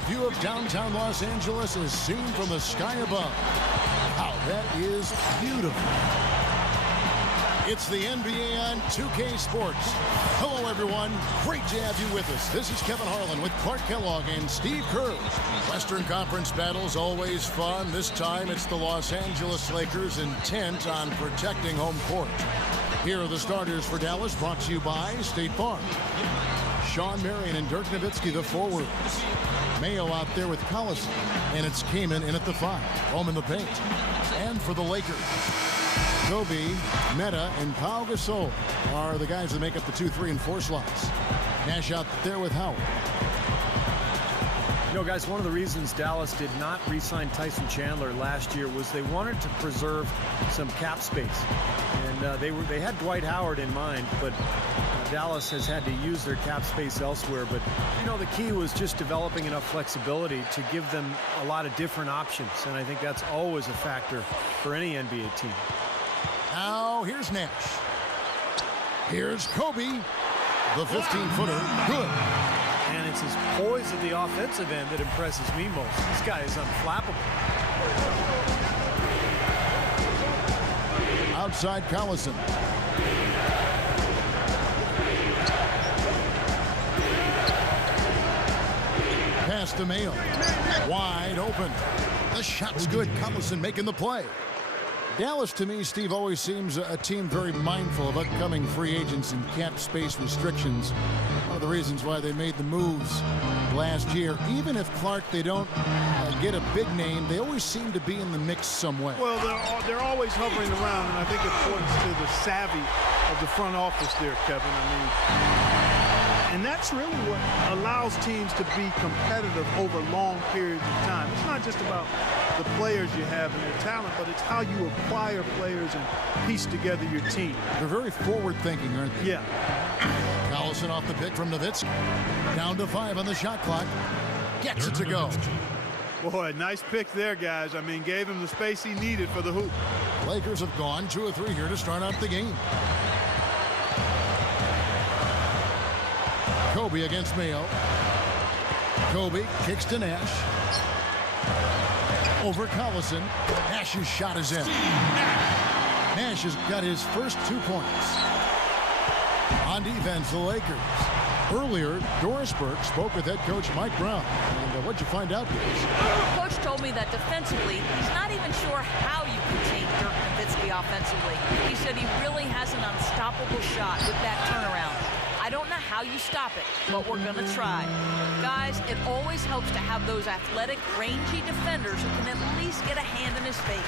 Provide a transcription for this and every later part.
A view of downtown Los Angeles is seen from the sky above. Wow, that is beautiful. It's the NBA on 2K Sports. Hello, everyone. Great to have you with us. This is Kevin Harlan with Clark Kellogg and Steve Kerr. Western Conference battles always fun. This time it's the Los Angeles Lakers intent on protecting home court. Here are the starters for Dallas, brought to you by State Farm. Sean Marion and Dirk Nowitzki, the forwards. Mayo out there with Collison, and it's Kaman in at the 5. Home in the paint. And for the Lakers, Kobe, Meta, and Pau Gasol are the guys that make up the 2, 3, and 4 slots. Nash out there with Howard. You know, guys, one of the reasons Dallas did not re-sign Tyson Chandler last year was they wanted to preserve some cap space. And they had Dwight Howard in mind, but Dallas has had to use their cap space elsewhere. But, you know, the key was just developing enough flexibility to give them a lot of different options. And I think that's always a factor for any NBA team. Now, here's Nash. Here's Kobe. The 15-footer, good. And it's his poise at the offensive end that impresses me most. This guy is unflappable. Outside Collison. Pass to Mayo. Wide open. The shot's good. Collison making the play. Dallas, to me, Steve, always seems a team very mindful of upcoming free agents and cap space restrictions. One of the reasons why they made the moves last year. Even if, Clark, they don't get a big name, they always seem to be in the mix some way. Well, they're always hovering around, and I think it points to the savvy of the front office there, Kevin. I mean, and that's really what allows teams to be competitive over long periods of time. It's not just about the players you have and their talent, but it's how you acquire players and piece together your team. They're very forward-thinking, aren't they? Yeah. Collison off the pick from Nowitzki. Down to 5 on the shot clock. Gets it to go. Boy, nice pick there, guys. I mean, gave him the space he needed for the hoop. Lakers have gone 2 of 3 here to start out the game. Kobe against Mayo. Kobe kicks to Nash. Over Collison. Nash's shot is in. Nash has got his first 2 points. On defense, the Lakers. Earlier, Doris Burke spoke with head coach Mike Brown. And what'd you find out, Doris? Coach told me that defensively, he's not even sure how you contain Dirk Nowitzki offensively. He said he really has an unstoppable shot with that turnaround. I don't know how you stop it, but we're going to try. Guys, it always helps to have those athletic, rangy defenders who can at least get a hand in his face.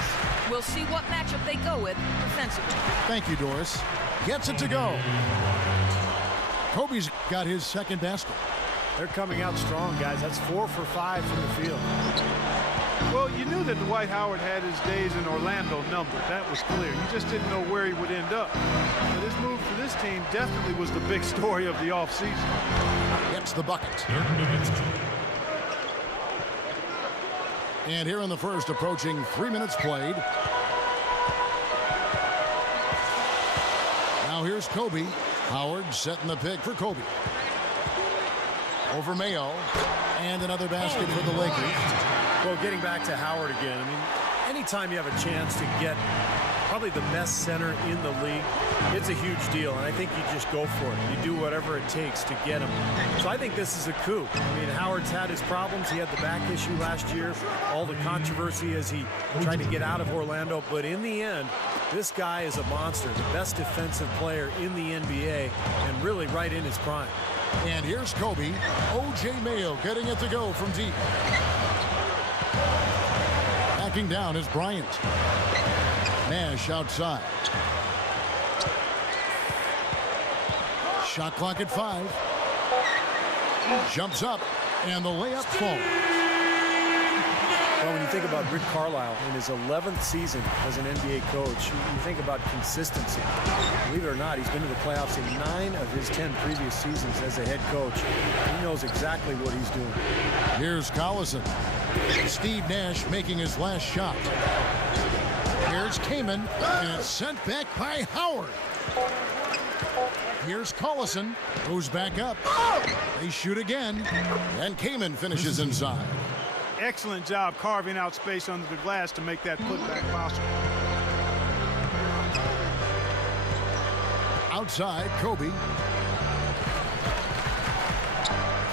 We'll see what matchup they go with defensively. Thank you, Doris. Gets it to go. Kobe's got his second basket. They're coming out strong, guys. That's 4 for 5 from the field. Well, you knew that Dwight Howard had his days in Orlando numbered. That was clear. You just didn't know where he would end up. But his move to this team definitely was the big story of the offseason. Gets the bucket. And here in the first, approaching 3 minutes played. Now here's Kobe. Howard setting the pick for Kobe. Over Mayo. And another basket for the Lakers. Well, getting back to Howard again, I mean, anytime you have a chance to get probably the best center in the league, it's a huge deal, and I think you just go for it. You do whatever it takes to get him. So I think this is a coup. I mean, Howard's had his problems. He had the back issue last year, all the controversy as he tried to get out of Orlando, but in the end, this guy is a monster, the best defensive player in the NBA, and really right in his prime. And here's Kobe. O.J. Mayo getting it to go from deep. Backing down is Bryant. Nash outside. Shot clock at 5. Jumps up, and the layup falls. Well, when you think about Rick Carlisle in his 11th season as an NBA coach, you think about consistency. Believe it or not, he's been to the playoffs in 9 of his 10 previous seasons as a head coach. He knows exactly what he's doing. Here's Collison. Steve Nash making his last shot. Here's Kaman, and it's sent back by Howard. Here's Collison, goes back up. They shoot again, and Kaman finishes inside. Excellent job carving out space under the glass to make that putback possible. Outside, Kobe.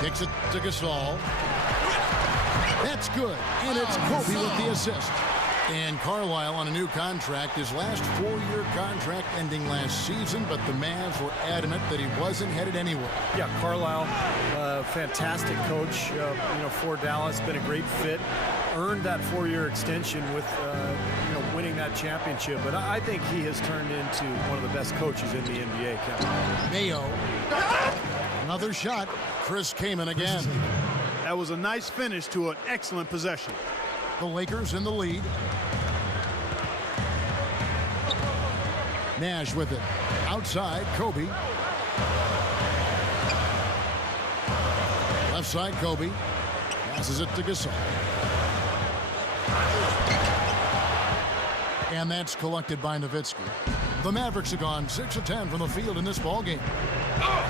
Kicks it to Gasol. That's good, and it's Kobe with the assist. And Carlisle on a new contract, his last 4-year contract ending last season, but the Mavs were adamant that he wasn't headed anywhere. Yeah, Carlisle, fantastic coach, for Dallas, been a great fit. Earned that 4-year extension with, winning that championship. But I think he has turned into one of the best coaches in the NBA, Kevin. Mayo. Another shot. Chris Kaman again. That was a nice finish to an excellent possession. The Lakers in the lead. Nash with it. Outside, Kobe. Left side, Kobe. Passes it to Gasol. And that's collected by Nowitzki. The Mavericks have gone 6 of 10 from the field in this ballgame.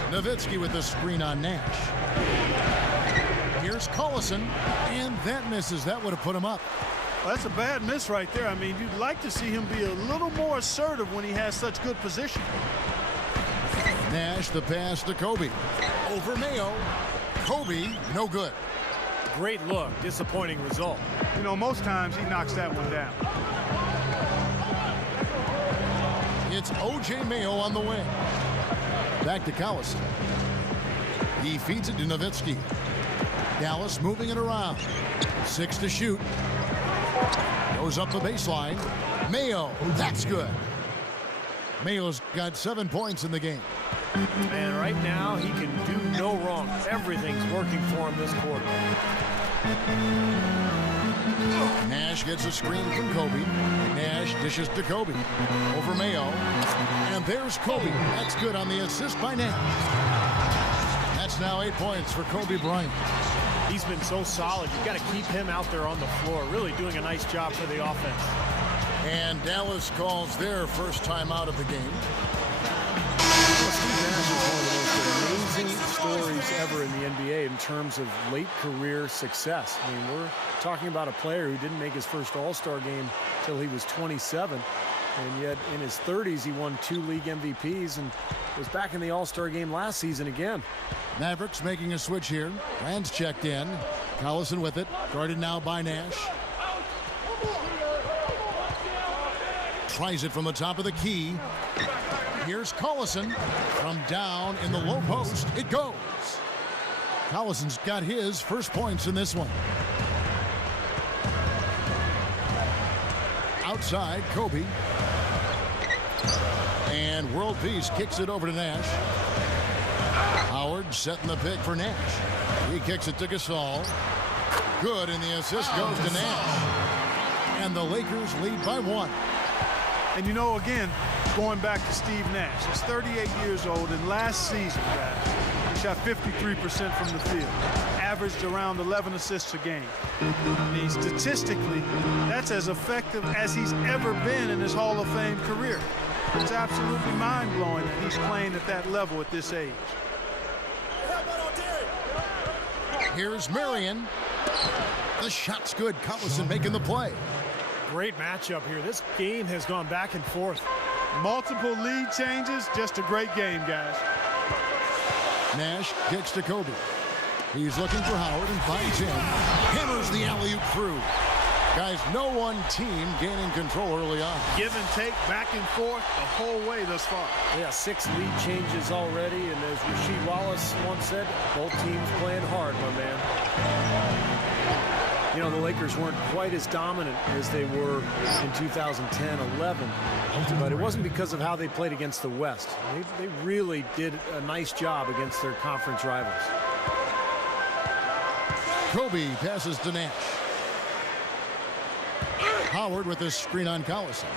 Nowitzki with the screen on Nash. Here's Collison, and that misses. That would have put him up. Well, that's a bad miss right there. I mean, you'd like to see him be a little more assertive when he has such good position. Nash, the pass to Kobe. Over Mayo. Kobe, no good. Great look, disappointing result. You know, most times he knocks that one down. It's O.J. Mayo on the wing. Back to Collison. He feeds it to Nowitzki. Dallas moving it around. 6 to shoot. Goes up the baseline. Mayo, that's good. Mayo's got 7 points in the game. And right now, he can do no wrong. Everything's working for him this quarter. Nash gets a screen from Kobe. Nash dishes to Kobe. Over Mayo. And there's Kobe. That's good on the assist by Nash. That's now 8 points for Kobe Bryant. He's been so solid. You've got to keep him out there on the floor, really doing a nice job for the offense. And Dallas calls their first time out of the game. Steve Nash is one of the most amazing stories ever in the NBA in terms of late career success. I mean, we're talking about a player who didn't make his first All-Star game until he was 27. And yet in his 30s, he won 2 league MVPs and was back in the All-Star game last season again. Mavericks making a switch here. Rand's checked in. Collison with it. Guarded now by Nash. Tries it from the top of the key. Here's Collison from down in the low post. It goes. Collison's got his first points in this one. Outside, Kobe. And World Peace kicks it over to Nash. Howard setting the pick for Nash. He kicks it to Gasol. Good, and the assist goes to Nash. And the Lakers lead by 1. And you know, again, going back to Steve Nash, he's 38 years old, and last season, guys, he shot 53% from the field, averaged around 11 assists a game. I mean, statistically, that's as effective as he's ever been in his Hall of Fame career. It's absolutely mind-blowing that he's playing at that level at this age. Here's Marion. The shot's good. Collison making the play. Great matchup here. This game has gone back and forth. Multiple lead changes, just a great game, guys. Nash kicks to Kobe. He's looking for Howard and finds him. Hammers the alley-oop through. Guys, no one team gaining control early on. Give and take, back and forth, the whole way thus far. Yeah, 6 lead changes already, and as Rasheed Wallace once said, both teams playing hard, my man. You know, the Lakers weren't quite as dominant as they were in 2010-11, but it wasn't because of how they played against the West. They really did a nice job against their conference rivals. Kobe passes to Nash. Howard with this screen on Collison.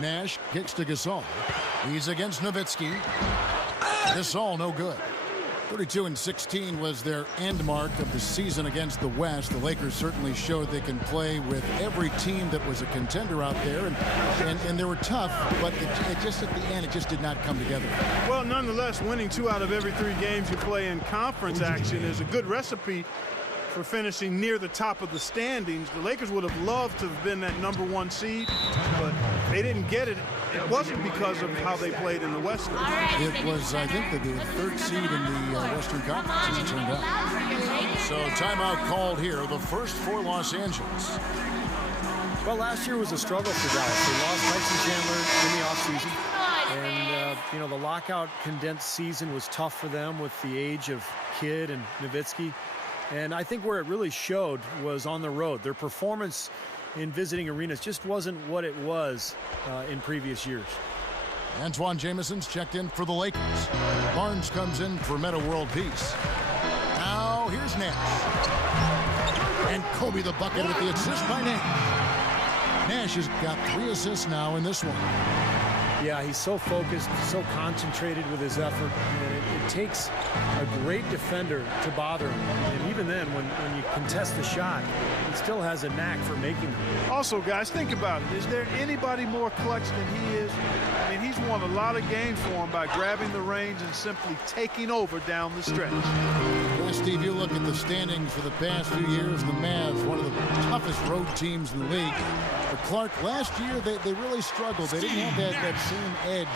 Nash kicks to Gasol. He's against Nowitzki. Gasol no good. 32-16 was their end mark of the season against the West. The Lakers certainly showed they can play with every team that was a contender out there, and they were tough, but it just at the end, it just did not come together. Well, nonetheless, winning 2 out of every 3 games you play in conference action is a good recipe for finishing near the top of the standings. The Lakers would have loved to have been that #1 seed, but they didn't get it. It wasn't because of how they played in the Western. It was, I think, the 3rd seed in the Western Conference, as it turned out. So timeout called here, the first for Los Angeles. Well, last year was a struggle for Dallas. They lost Tyson Chandler in the offseason. And, you know, the lockout condensed season was tough for them with the age of Kidd and Nowitzki. And I think where it really showed was on the road. Their performance in visiting arenas just wasn't what it was in previous years. Antoine Jameson's checked in for the Lakers. Barnes comes in for Meta World Peace. Now here's Nash. And Kobe the bucket with the assist by Nash. Nash has got 3 assists now in this one. Yeah, he's so focused, so concentrated with his effort, and it takes a great defender to bother him. And even then, when you contest the shot, he still has a knack for making them. Also, guys, think about it. Is there anybody more clutch than he is? I mean, he's won a lot of games for him by grabbing the reins and simply taking over down the stretch. Well, Steve, you look at the standings for the past few years, the Mavs, one of the toughest road teams in the league. But Clark, last year, they really struggled. They didn't have that same edge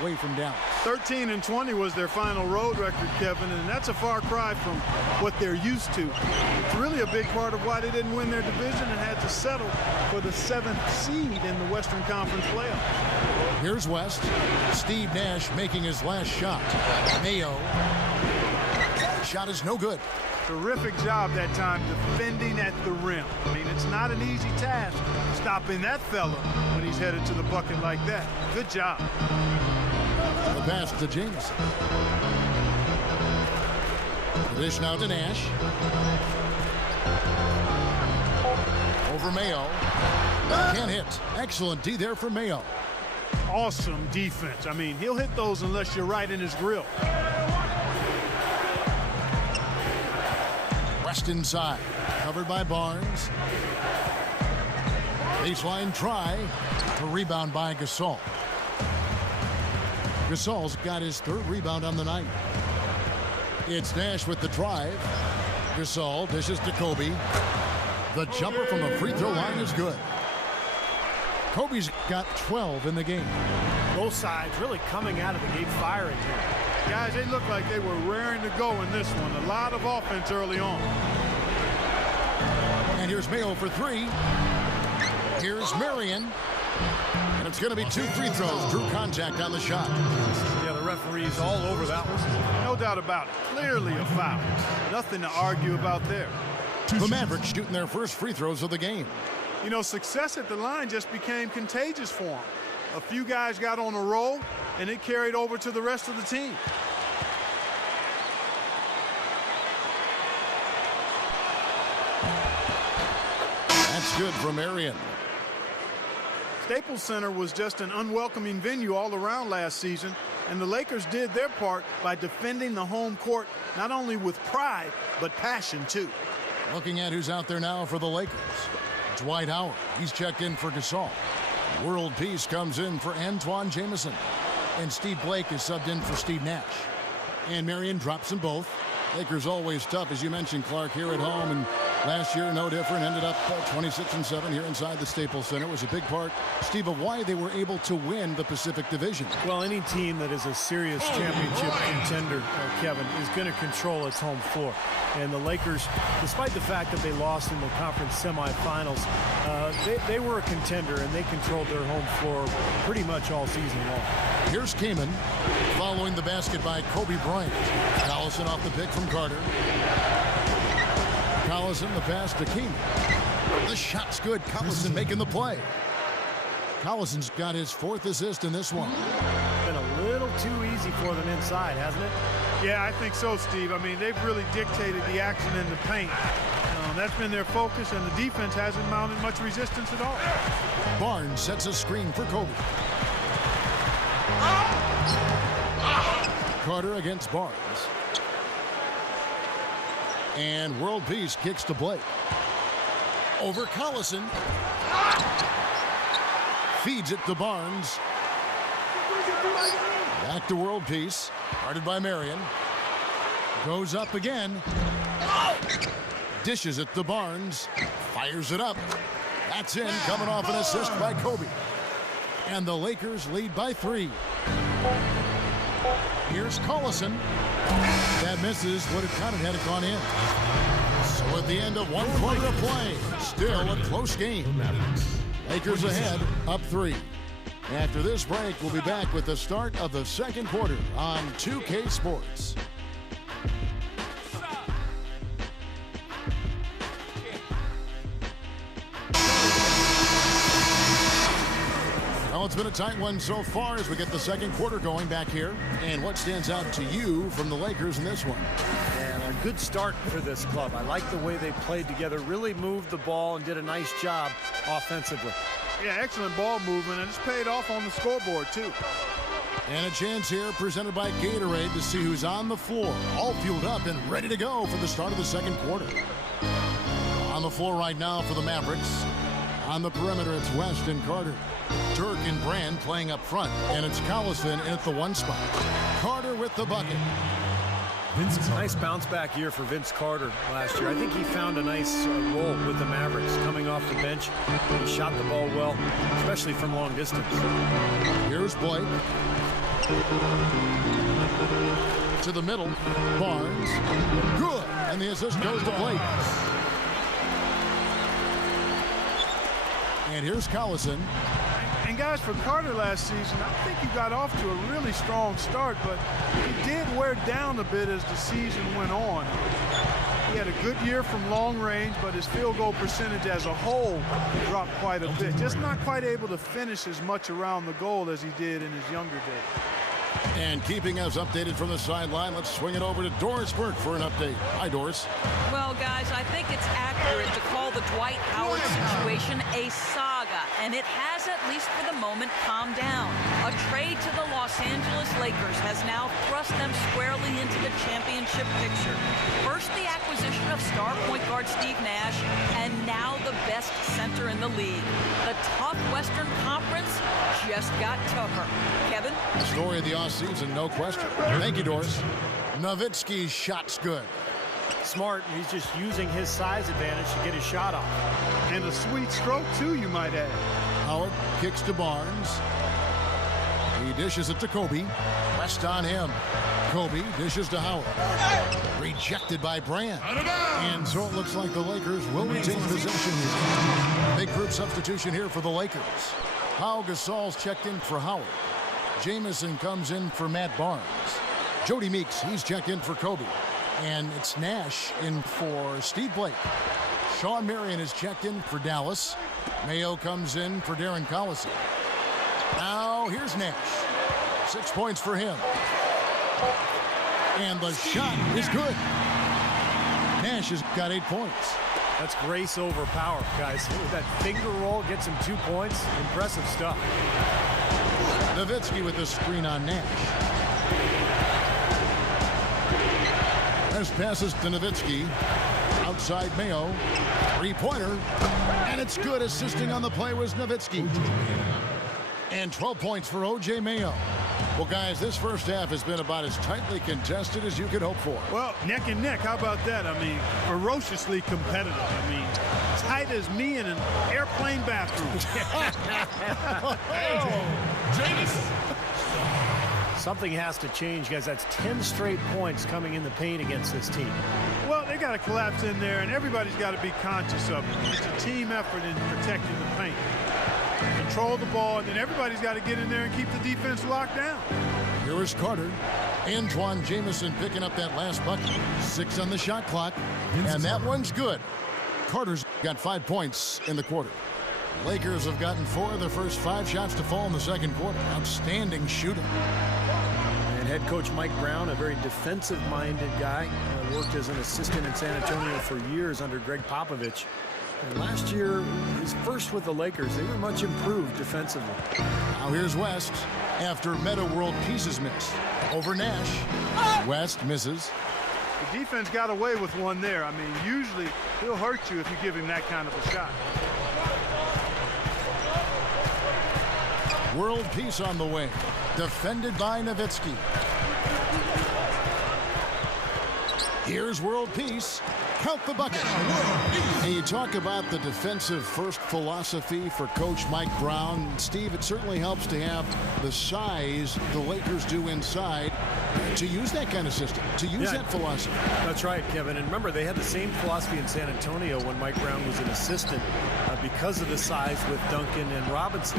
away from down. 13-20 was their final road record, Kevin, and that's a far cry from what they're used to. It's really a big part of why they didn't win their division and had to settle for the 7th seed in the Western Conference playoff. Here's West. Steve Nash making his last shot. Mayo. Shot is no good. Terrific job that time defending at the rim. I mean, it's not an easy task stopping that fella when he's headed to the bucket like that. Good job. The pass to James. The dish now to Nash. Over Mayo. Can't hit. Excellent D there for Mayo. Awesome defense. I mean, he'll hit those unless you're right in his grill. West inside. Covered by Barnes. Baseline try. A rebound by Gasol. Gasol's got his 3rd rebound on the night. It's Nash with the drive. Gasol dishes to Kobe. The jumper from the free throw line is good. Kobe's got 12 in the game. Both sides really coming out of the gate firing here. Guys, they look like they were raring to go in this one. A lot of offense early on. And here's Mayo for 3. Here's Marion. And it's going to be 2 free throws. Drew contact on the shot. Yeah, the referee's all over that one. No doubt about it. Clearly a foul. Nothing to argue about there. The Mavericks shooting their first free throws of the game. You know, success at the line just became contagious for them. A few guys got on a roll, and it carried over to the rest of the team. That's good from Marion. Staples Center was just an unwelcoming venue all around last season, and the Lakers did their part by defending the home court not only with pride, but passion, too. Looking at who's out there now for the Lakers. Dwight Howard. He's checked in for Gasol. World Peace comes in for Antoine Jameson. And Steve Blake is subbed in for Steve Nash. And Marion drops them both. Lakers always tough, as you mentioned, Clark, here at home. And last year, no different. Ended up 26-7 here inside the Staples Center. It was a big part, Steve, of why they were able to win the Pacific Division. Well, any team that is a serious championship contender, Kevin, is going to control its home floor. And the Lakers, despite the fact that they lost in the conference semifinals, they were a contender, and they controlled their home floor pretty much all season long. Here's Kaman following the basket by Kobe Bryant. Collison off the pick from Carter. Collison the pass to Kaman. The shot's good. Collison making the play. Collison's got his 4th assist in this one. Been a little too easy for them inside, hasn't it? Yeah, I think so, Steve. I mean, they've really dictated the action in the paint. That's been their focus, and the defense hasn't mounted much resistance at all. Barnes sets a screen for Kobe. Carter against Barnes. And World Peace kicks to Blake. Over Collison. Feeds it to Barnes. Back to World Peace. Guarded by Marion. Goes up again. Dishes it to Barnes. Fires it up. That's in, coming off an assist by Kobe. And the Lakers lead by 3. Here's Collison. That misses, would have counted had it gone in. So at the end of 1 quarter of play, still a close game. Lakers ahead, up 3. After this break, we'll be back with the start of the second quarter on 2K Sports. Well, it's been a tight one so far as we get the second quarter going back here. And what stands out to you from the Lakers in this one? And a good start for this club. I like the way they played together, really moved the ball and did a nice job offensively. Yeah, excellent ball movement, and it's paid off on the scoreboard, too. And a chance here presented by Gatorade to see who's on the floor, all fueled up and ready to go for the start of the second quarter. On the floor right now for the Mavericks. On the perimeter, it's West and Carter. Dirk and Brand playing up front, and it's Collison at the 1 spot. Carter with the bucket. Nice bounce back year for Vince Carter last year. I think he found a nice role with the Mavericks coming off the bench. He shot the ball well, especially from long distance. Here's Blake. To the middle. Barnes. Good. And the assist goes to Blake. And here's Collison. And guys, for Carter last season, I think he got off to a really strong start, but he did wear down a bit as the season went on. He had a good year from long range, but his field goal percentage as a whole dropped quite a bit. Just not quite able to finish as much around the goal as he did in his younger days. And keeping us updated from the sideline, let's swing it over to Doris Burke for an update. Hi, Doris. Well, guys, I think it's accurate to call the Dwight Howard situation a saga, and it has, at least for the moment, calmed down. A trade to the Los Angeles Lakers has now thrust them squarely into the championship picture. First, the acquisition of star point guard Steve Nash, and now the best center in the league. The tough Western Conference just got tougher. Kevin? Story of the offseason, no question. Thank you, Doris. Nowitzki's shot's good. Smart. He's just using his size advantage to get his shot off. And a sweet stroke, too, you might add. Howard kicks to Barnes. He dishes it to Kobe. Rest on him. Kobe dishes to Howard. Rejected by Brand. And so it looks like the Lakers will retain possession here. Big group substitution here for the Lakers. Pau Gasol's checked in for Howard. Jamison comes in for Matt Barnes. Jody Meeks, he's checked in for Kobe. And it's Nash in for Steve Blake. Sean Marion is checked in for Dallas. Mayo comes in for Darren Collison. Now here's Nash. 6 points for him. And the shot is good. Nash has got 8 points. That's grace over power, guys. That finger roll gets him 2 points. Impressive stuff. Nowitzki with the screen on Nash. As passes to Nowitzki. Outside Mayo. Three-pointer. And it's good. Assisting on the play was Nowitzki. And 12 points for O.J. Mayo. Well, guys, this first half has been about as tightly contested as you could hope for. Well, neck and neck. How about that? I mean, ferociously competitive. I mean, tight as me in an airplane bathroom. Something has to change, guys. That's 10 straight points coming in the paint against this team. Well, they got to collapse in there, and everybody's got to be conscious of it. It's a team effort in protecting the paint. Control the ball, and then everybody's got to get in there and keep the defense locked down. Here is Carter. Antoine Jamison picking up that last bucket. 6 on the shot clock, and that one's good. Carter's got 5 points in the quarter. Lakers have gotten 4 of their first 5 shots to fall in the second quarter. Outstanding shooting. And head coach Mike Brown, a very defensive-minded guy, worked as an assistant in San Antonio for years under Greg Popovich. And last year, his first with the Lakers, they were much improved defensively. Now here's West after Meta World Peace is missed. Over Nash. West misses. The defense got away with one there. I mean, usually he'll hurt you if you give him that kind of a shot. World peace on the way. Defended by Nowitzki. Here's world peace. Count the bucket. And you talk about the defensive first philosophy for Coach Mike Brown. Steve, it certainly helps to have the size the Lakers do inside to use that kind of system, to use that philosophy. That's right, Kevin. And remember, they had the same philosophy in San Antonio when Mike Brown was an assistant because of the size with Duncan and Robinson.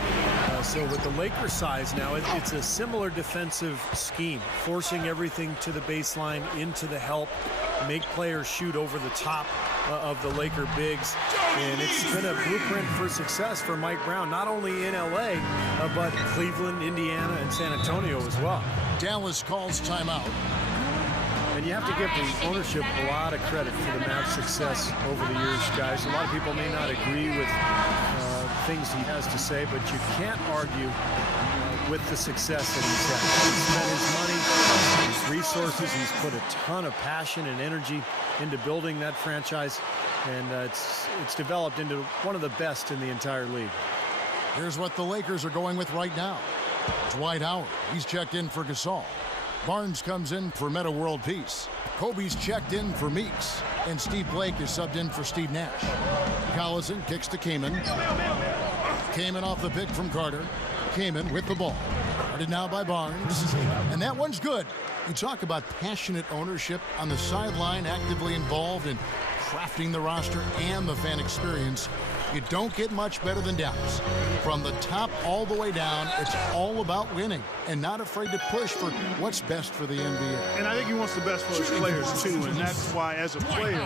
So with the Lakers size now, it's a similar defensive scheme, forcing everything to the baseline, into the help, make players shoot over the top of the Laker bigs. And it's been a blueprint for success for Mike Brown, not only in LA, but Cleveland, Indiana, and San Antonio as well. Dallas calls timeout. And you have to give the ownership a lot of credit for the Mavs' success over the years, guys. A lot of people may not agree with things he has to say, but you can't argue with the success that he's had. He's spent his money, his resources. He's put a ton of passion and energy into building that franchise, and it's developed into one of the best in the entire league. Here's what the Lakers are going with right now. Dwight Howard, he's checked in for Gasol. Barnes comes in for Meta World Peace. Kobe's checked in for Meeks. And Steve Blake is subbed in for Steve Nash. Collison kicks to Kaman. Kaman off the pick from Carter. Kaman with the ball. Guarded now by Barnes. And that one's good. You talk about passionate ownership on the sideline, actively involved in crafting the roster and the fan experience. You don't get much better than Dallas. From the top all the way down, it's all about winning and not afraid to push for what's best for the NBA. And I think he wants the best for his players, too. And that's why, as a player,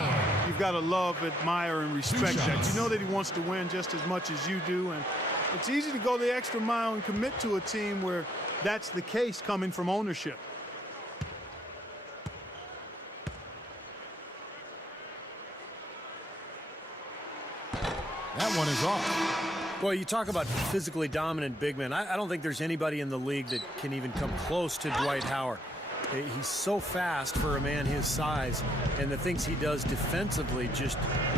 you've got to love, admire, and respect that. You know that he wants to win just as much as you do. And it's easy to go the extra mile and commit to a team where that's the case coming from ownership. That one is off. Well, you talk about physically dominant big men. I don't think there's anybody in the league that can even come close to Dwight Howard. He's so fast for a man his size, and the things he does defensively just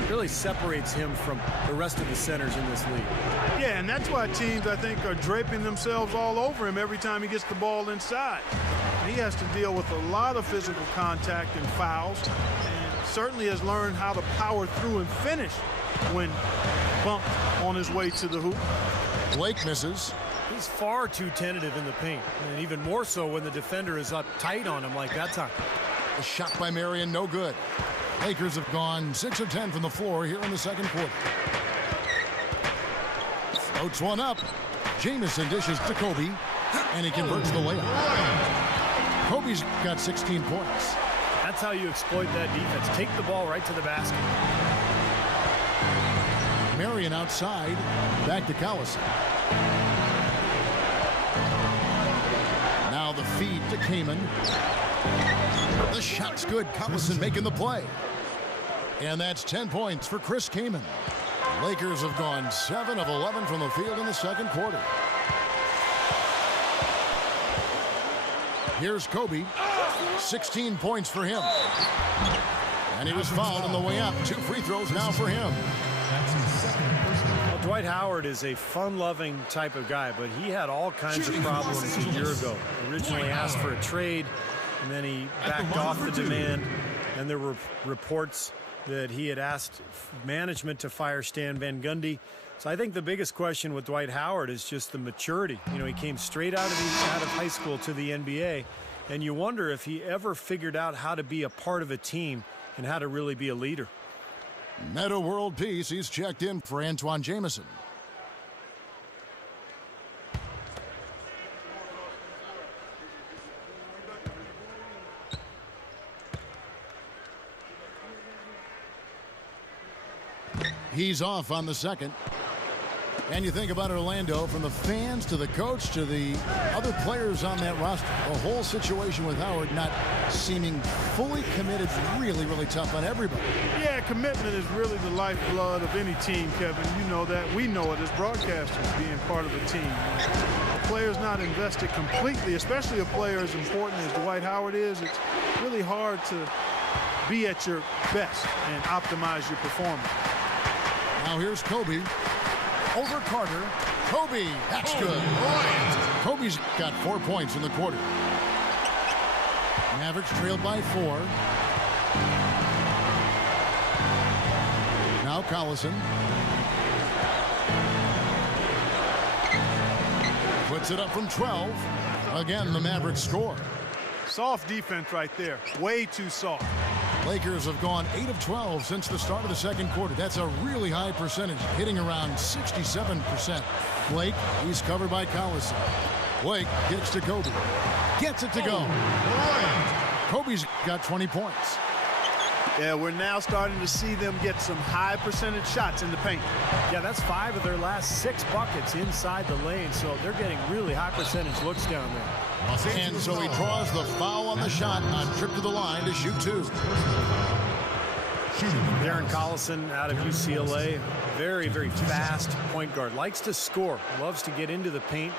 really separates him from the rest of the centers in this league. Yeah, and that's why teams, I think, are draping themselves all over him every time he gets the ball inside. He has to deal with a lot of physical contact and fouls, and certainly has learned how to power through and finish when bumped on his way to the hoop. Blake misses. He's far too tentative in the paint, and even more so when the defender is up tight on him like that time. A shot by Marion, no good. Lakers have gone 6 of 10 from the floor here in the second quarter. Floats one up. Jamison dishes to Kobe, and he converts the layup. Kobe's got 16 points. That's how you exploit that defense. Take the ball right to the basket. Marion outside, back to Collison. Now the feed to Kaman. The shot's good. Collison making the play. And that's 10 points for Chris Kaman. Lakers have gone 7 of 11 from the field in the second quarter. Here's Kobe. 16 points for him. And he was fouled on the way up. 2 free throws now for him. Well, Dwight Howard is a fun-loving type of guy, but he had all kinds of problems a year ago. Originally asked for a trade, and then he backed off the demand, and there were reports that he had asked management to fire Stan Van Gundy. So I think the biggest question with Dwight Howard is just the maturity. You know, he came straight out of high school to the NBA, and you wonder if he ever figured out how to be a part of a team and how to really be a leader. Meta World Peace, he's checked in for Antoine Jamison. He's off on the second. And you think about Orlando, from the fans to the coach to the other players on that roster, the whole situation with Howard not seeming fully committed, really, really tough on everybody. Yeah, commitment is really the lifeblood of any team, Kevin. You know that. We know it as broadcasters, being part of a team. A player's not invested completely, especially a player as important as Dwight Howard is. It's really hard to be at your best and optimize your performance. Now here's Kobe. Over Carter. Kobe. That's good. Right. Kobe's got 4 points in the quarter. Mavericks trailed by 4. Now Collison. Puts it up from 12. Again, the Mavericks score. Soft defense right there. Way too soft. Lakers have gone 8 of 12 since the start of the second quarter. That's a really high percentage, hitting around 67%. Blake, he's covered by Collison. Blake gets to Kobe. Gets it to go. Kobe's got 20 points. Yeah, we're now starting to see them get some high percentage shots in the paint. Yeah, that's 5 of their last 6 buckets inside the lane, so they're getting really high percentage looks down there. And so he draws the foul on the shot on trip to the line to shoot 2. Darren Collison out of UCLA, very, very fast point guard. Likes to score, loves to get into the paint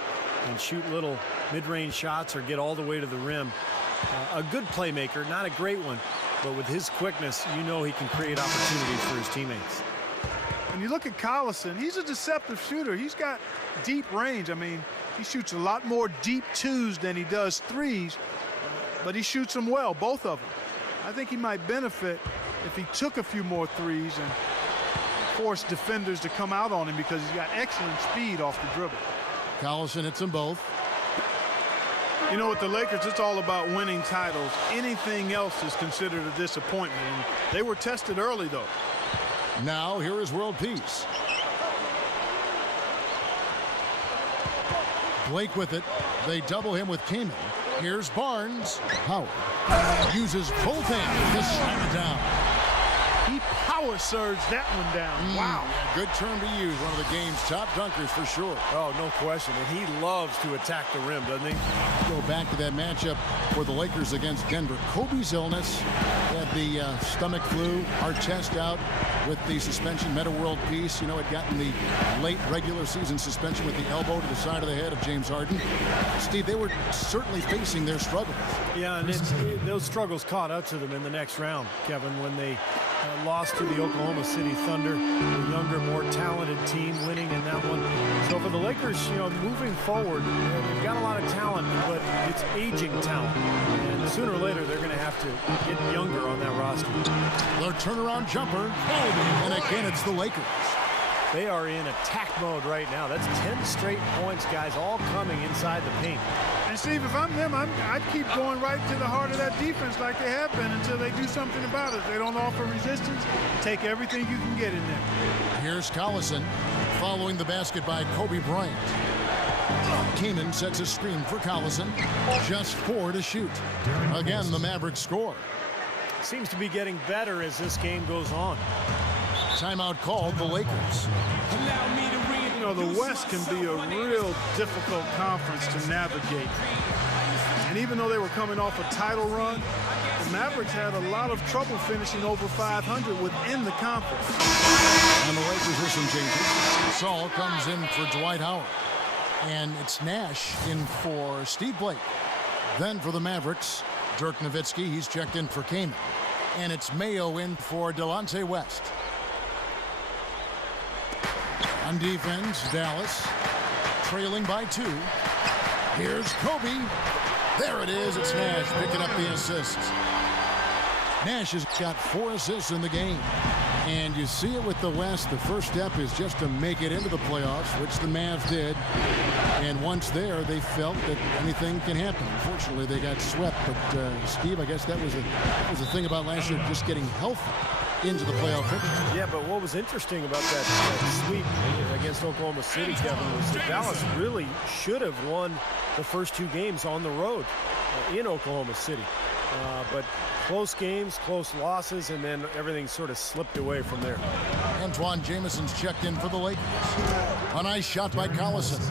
and shoot little mid-range shots or get all the way to the rim. A good playmaker, not a great one, but with his quickness, you know he can create opportunities for his teammates. When you look at Collison, he's a deceptive shooter. He's got deep range. I mean, he shoots a lot more deep 2s than he does 3s, but he shoots them well, both of them. I think he might benefit if he took a few more 3s and forced defenders to come out on him because he's got excellent speed off the dribble. Collison hits them both. You know, with the Lakers, it's all about winning titles. Anything else is considered a disappointment. And they were tested early, though. Now, here is world peace. Blake with it. They double him with Kaman. Here's Barnes. Howard uses both hands to slam it down. He power surged that one down. Wow. Yeah, good term to use. One of the game's top dunkers for sure. Oh, no question. And he loves to attack the rim, doesn't he? Go back to that matchup for the Lakers against Denver. Kobe's illness, had the stomach flu, hard chest out with the suspension, Meta World Peace. You know, had gotten the late regular season suspension with the elbow to the side of the head of James Harden. Steve, they were certainly facing their struggles. Yeah, and those struggles caught up to them in the next round, Kevin, when they lost to the Oklahoma City Thunder, the younger, more talented team winning in that one. So for the Lakers, you know, moving forward, they've got a lot of talent, but it's aging talent. And sooner or later, they're going to have to get younger on that roster. Their turnaround jumper, and again, it's the Lakers. They are in attack mode right now. That's 10 straight points, guys, all coming inside the paint. And Steve, if I'm them, I'd keep going right to the heart of that defense like they have been until they do something about it. If they don't offer resistance, take everything you can get in there. Here's Collison following the basket by Kobe Bryant. Kaman sets a screen for Collison. Just 4 to shoot. Again, the Mavericks score. Seems to be getting better as this game goes on. Timeout called the Lakers. You know, the West can be a real difficult conference to navigate. And even though they were coming off a title run, the Mavericks had a lot of trouble finishing over 500 within the conference. And the Lakers with some changes. Saul comes in for Dwight Howard. And it's Nash in for Steve Blake. Then for the Mavericks, Dirk Nowitzki, he's checked in for Kaman. And it's Mayo in for Delonte West. On defense, Dallas trailing by 2. Here's Kobe. There it is. It's Nash picking up the assists. Nash has got 4 assists in the game. And you see it with the West. The first step is just to make it into the playoffs, which the Mavs did. And once there, they felt that anything can happen. Unfortunately, they got swept. But, Steve, I guess that was the thing about last year, just getting healthy into the playoff picture. Yeah, but what was interesting about that sweep against Oklahoma City, Kevin, was that Dallas really should have won the first 2 games on the road in Oklahoma City. But close games, close losses, and then everything sort of slipped away from there. Antoine Jameson's checked in for the Lakers. A nice shot by Collison.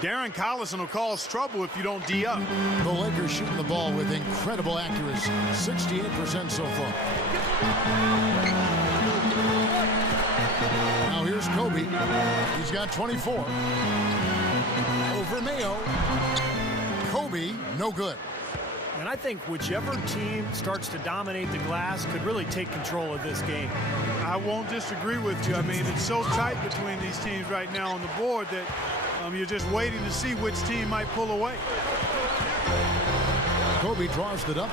Darren Collison will cause trouble if you don't D up. The Lakers shooting the ball with incredible accuracy. 68% so far. Now here's Kobe. He's got 24. Over Mayo. Kobe, no good. And I think whichever team starts to dominate the glass could really take control of this game. I won't disagree with you. I mean, it's so tight between these teams right now on the board that you're just waiting to see which team might pull away. Kobe draws it up.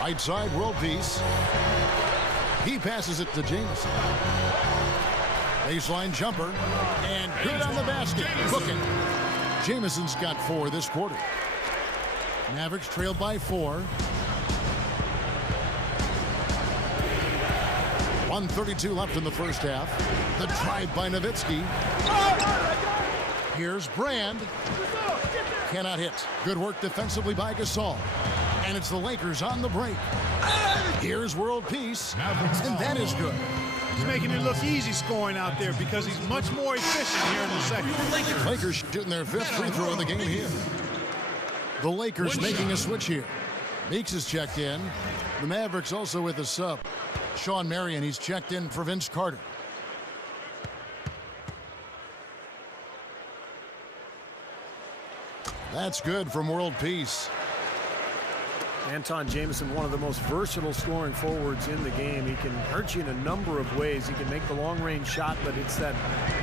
Right side, world peace. He passes it to Jamison. Baseline jumper. And good on the basket. Cooking. Jamison's got 4 this quarter. Mavericks trailed by 4. 1:32 left in the first half. The drive by Nowitzki. Here's Brand. Cannot hit. Good work defensively by Gasol. And it's the Lakers on the break. Here's world peace. And that is good. He's making it look easy scoring out there because he's much more efficient here in the second. Lakers shooting their 5th free throw of the game here. The Lakers making a switch here. Meeks is checked in. The Mavericks also with a sub. Sean Marion, he's checked in for Vince Carter. That's good from world peace. Anton Jamison, one of the most versatile scoring forwards in the game. He can hurt you in a number of ways. He can make the long-range shot, but it's that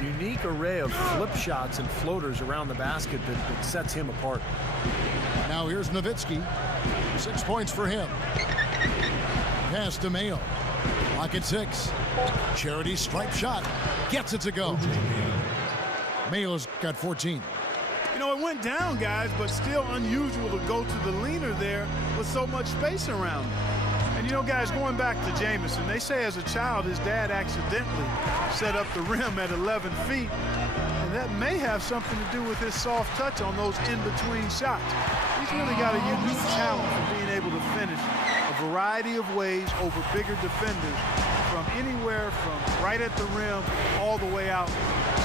unique array of flip shots and floaters around the basket that sets him apart. Now here's Nowitzki. 6 points for him. Pass to Mayo. Pocket 6. Charity stripe shot. Gets it to go. Mayo's got 14. You know, it went down, guys, but still unusual to go to the leaner there with so much space around him. And, you know, guys, going back to Jamison, they say as a child his dad accidentally set up the rim at 11 feet. And that may have something to do with his soft touch on those in-between shots. He's really got a unique talent for being able to finish a variety of ways over bigger defenders from anywhere from right at the rim all the way out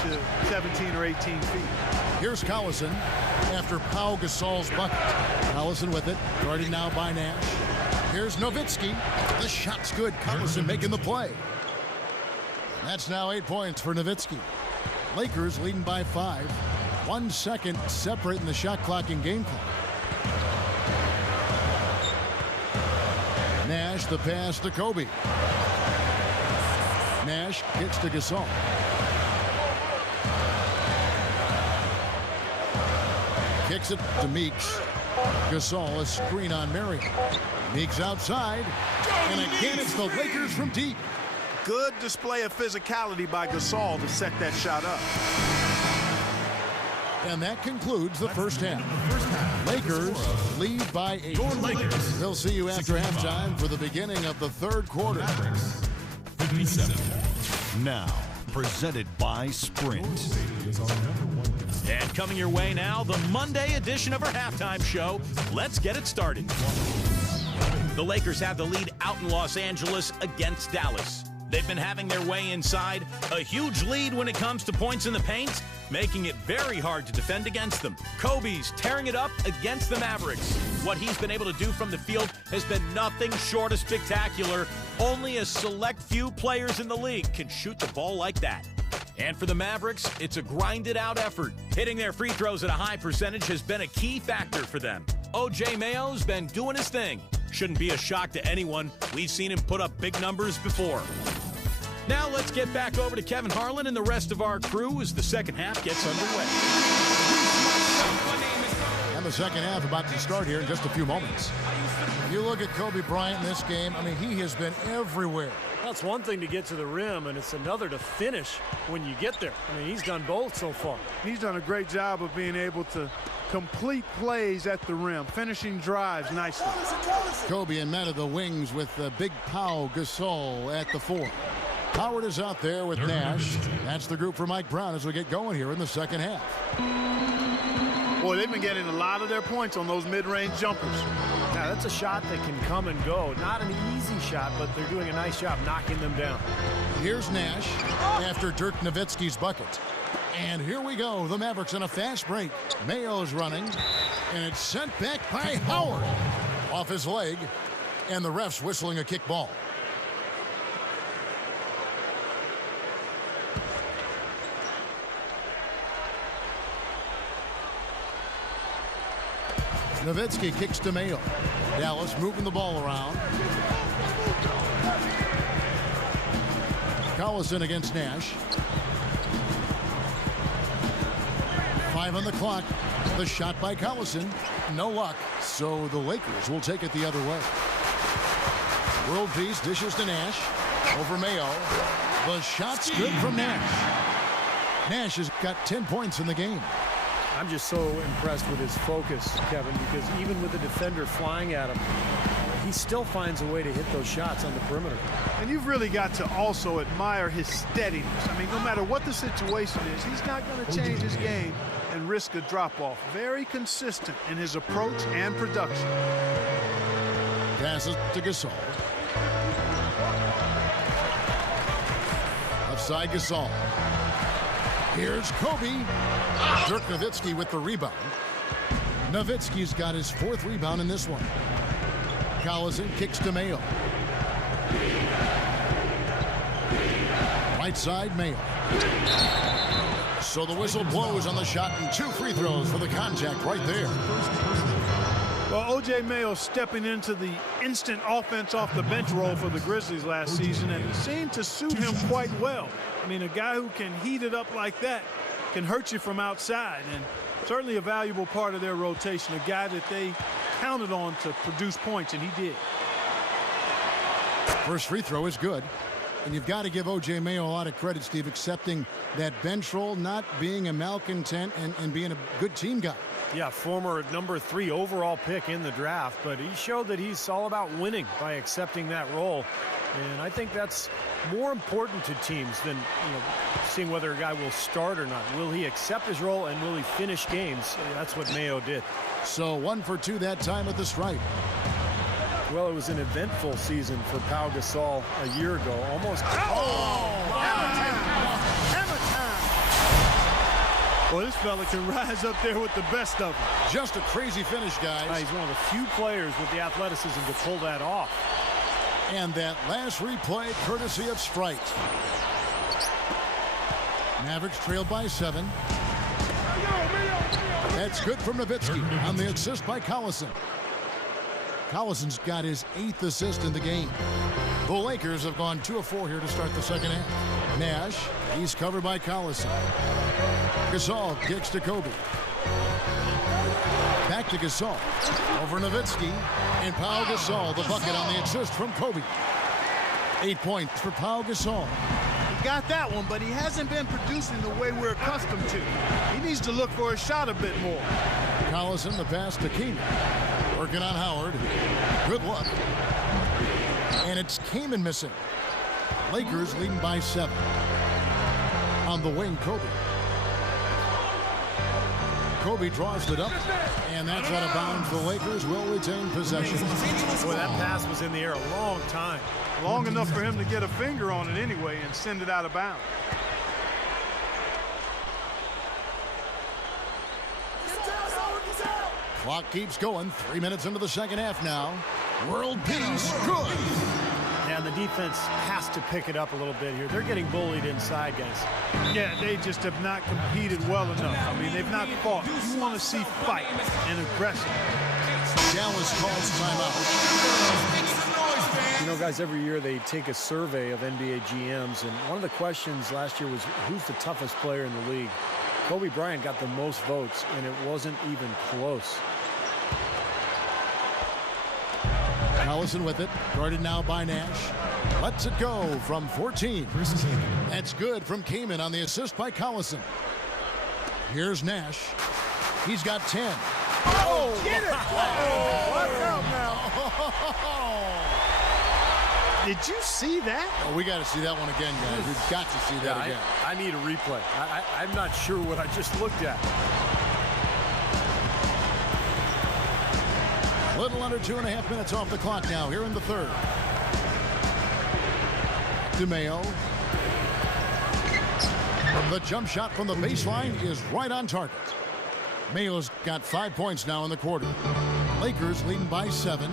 to 17 or 18 feet. Here's Collison after Pau Gasol's bucket. Collison with it, guarded now by Nash. Here's Nowitzki. The shot's good. Collison making the play. That's now 8 points for Nowitzki. Lakers leading by 5. 1 second separating the shot clock and game clock. Nash, the pass to Kobe. Nash kicks to Gasol. Kicks it to Meeks. Gasol, a screen on Marion. Meeks outside. And again, it's the Lakers from deep. Good display of physicality by Gasol to set that shot up. And that concludes the first half. Lakers lead by 8. They'll see you after halftime for the beginning of the third quarter. 57. Now, presented by Sprint. And coming your way now, the Monday edition of our halftime show. Let's get it started. The Lakers have the lead out in Los Angeles against Dallas. They've been having their way inside, a huge lead when it comes to points in the paint, making it very hard to defend against them. Kobe's tearing it up against the Mavericks. What he's been able to do from the field has been nothing short of spectacular. Only a select few players in the league can shoot the ball like that. And for the Mavericks, it's a grinded-out effort. Hitting their free throws at a high percentage has been a key factor for them. O.J. Mayo's been doing his thing. Shouldn't be a shock to anyone. We've seen him put up big numbers before. Now let's get back over to Kevin Harlan and the rest of our crew as the second half gets underway. And the second half about to start here in just a few moments. If you look at Kobe Bryant in this game, I mean, he has been everywhere. That's one thing to get to the rim, and it's another to finish when you get there. I mean, he's done both so far. He's done a great job of being able to complete plays at the rim, finishing drives nicely. Kobe and men of the wings with Big Pau Gasol at the 4. Howard is out there with Nash. That's the group for Mike Brown as we get going here in the second half. Boy, they've been getting a lot of their points on those mid-range jumpers. Now, that's a shot that can come and go. Not an easy shot, but they're doing a nice job knocking them down. Here's Nash after Dirk Nowitzki's bucket. And here we go. The Mavericks on a fast break. Mayo's running, and it's sent back by Howard. Off his leg, and the ref's whistling a kick ball. Nowitzki kicks to Mayo. Dallas moving the ball around. Collison against Nash. 5 on the clock. The shot by Collison. No luck. So the Lakers will take it the other way. World Peace dishes to Nash. Over Mayo. The shot's good from Nash. Nash has got 10 points in the game. I'm just so impressed with his focus, Kevin, because even with the defender flying at him, he still finds a way to hit those shots on the perimeter. And you've really got to also admire his steadiness. I mean, no matter what the situation is, he's not going to change his game and risk a drop-off. Very consistent in his approach and production. Passes to Gasol. Offside Gasol. Here's Kobe. Dirk Nowitzki with the rebound. Nowitzki's got his 4th rebound in this one. Collison kicks to Mayo. Right side, Mayo. So the whistle blows on the shot and 2 free throws for the contact right there. Well, O.J. Mayo stepping into the instant offense off the bench role for the Grizzlies last season, and it seemed to suit him quite well. I mean, a guy who can heat it up like that can hurt you from outside, and certainly a valuable part of their rotation, a guy that they counted on to produce points, and he did. First free throw is good. And you've got to give O.J. Mayo a lot of credit, Steve, accepting that bench role, not being a malcontent, and being a good team guy. Yeah, former number 3 overall pick in the draft, but he showed that he's all about winning by accepting that role. And I think that's more important to teams than, seeing whether a guy will start or not. Will he accept his role and will he finish games? That's what Mayo did. So 1 for 2 that time at the stripe. Well, it was an eventful season for Pau Gasol a year ago. Almost. Hammer time! Well, this fella can rise up there with the best of them. Just a crazy finish, guys. He's one of the few players with the athleticism to pull that off. And that last replay courtesy of Sprite. Mavericks trailed by 7. That's good from Nowitzki on the assist by Collison. Collison's got his 8th assist in the game. The Lakers have gone 2 of 4 here to start the second half. Nash, he's covered by Collison. Gasol kicks to Kobe. Back to Gasol. Over Nowitzki. And Pau Gasol, the bucket on the assist from Kobe. 8 points for Pau Gasol. He got that one, but he hasn't been producing the way we're accustomed to. He needs to look for a shot a bit more. Collison, the pass to Kaman. Working on Howard. Good luck. And it's Kaman missing. Lakers leading by 7. On the wing, Kobe. Kobe draws it up, and that's out of bounds. The Lakers will retain possession. Boy, that pass was in the air a long time. Long enough for him to get a finger on it anyway and send it out of bounds. Clock keeps going. 3 minutes into the second half now. World Peace, good. And the defense has to pick it up a little bit here. They're getting bullied inside, guys. Yeah, they just have not competed well enough. I mean, they've not fought. You want to see fight and aggression. Dallas calls timeout. Guys, every year they take a survey of NBA GMs, and one of the questions last year was, who's the toughest player in the league? Kobe Bryant got the most votes, and it wasn't even close. Collison with it, guarded now by Nash. Lets it go from 14. That's good from Kaman on the assist by Collison. Here's Nash. He's got 10. Oh, get it! Watch out now. Did you see that? Oh, we got to see that one again, guys. We've got to see that again. I need a replay. I'm not sure what I just looked at. A little under 2.5 minutes off the clock now here in the third. DeMayo. The jump shot from the baseline is right on target. Mayo's got 5 points now in the quarter. Lakers leading by 7.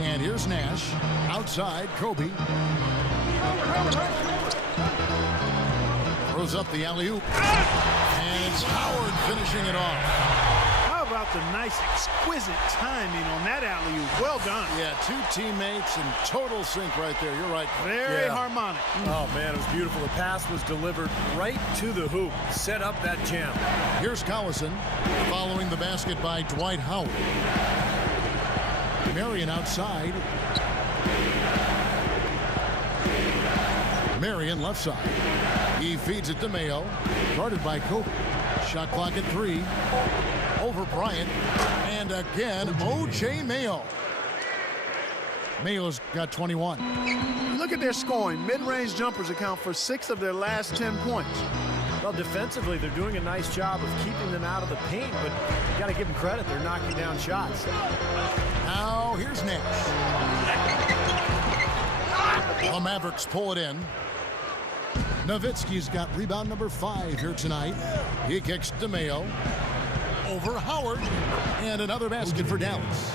And here's Nash. Outside, Kobe. Throws up the alley-oop. And it's Howard finishing it off. How about the nice, exquisite timing on that alley-oop? Well done. Yeah, two teammates in total sync right there. You're right. Very harmonic. Oh, man, it was beautiful. The pass was delivered right to the hoop. Set up that jam. Here's Collison following the basket by Dwight Howard. Marion outside. Marion left side. He feeds it to Mayo. Guarded by Kobe. Shot clock at 3. Over Bryant. And again, O.J. Mayo. Mayo's got 21. Look at their scoring. Mid-range jumpers account for 6 of their last 10 points. Well, defensively, they're doing a nice job of keeping them out of the paint, but you got to give them credit. They're knocking down shots. Now, here's Nash. The Mavericks pull it in. Nowitzki's got rebound number 5 here tonight. He kicks to Mayo. Over Howard. And another basket for Dallas.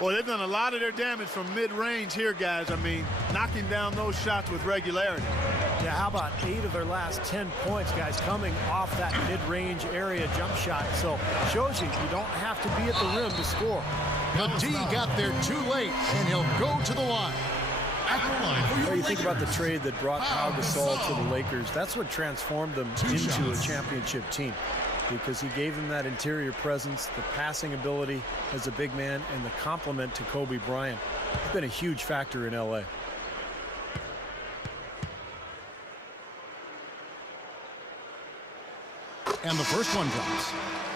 Boy, they've done a lot of their damage from mid-range here, guys. I mean, knocking down those shots with regularity. Yeah, how about 8 of their last 10 points, guys, coming off that mid-range area jump shot. So, shows you don't have to be at the rim to score. The D got there too late, and he'll go to the line. Well, you think about the trade that brought Pau Gasol to the Lakers. That's what transformed them into a championship team, because he gave them that interior presence, the passing ability as a big man, and the complement to Kobe Bryant. It's been a huge factor in L.A. And the first one drops.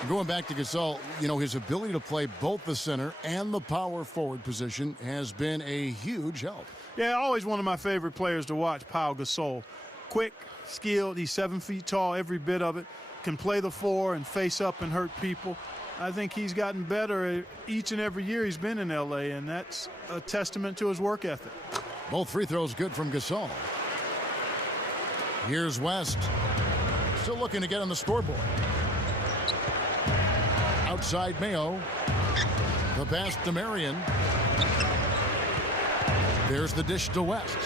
Going back to Gasol, you know, his ability to play both the center and the power forward position has been a huge help. Yeah, always one of my favorite players to watch, Pau Gasol. Quick, skilled, he's 7 feet tall, every bit of it. Can play the 4 and face up and hurt people. I think he's gotten better each and every year he's been in L.A., and that's a testament to his work ethic. Both free throws good from Gasol. Here's West. Still looking to get on the scoreboard. Outside Mayo. The pass to Marion. There's the dish to West.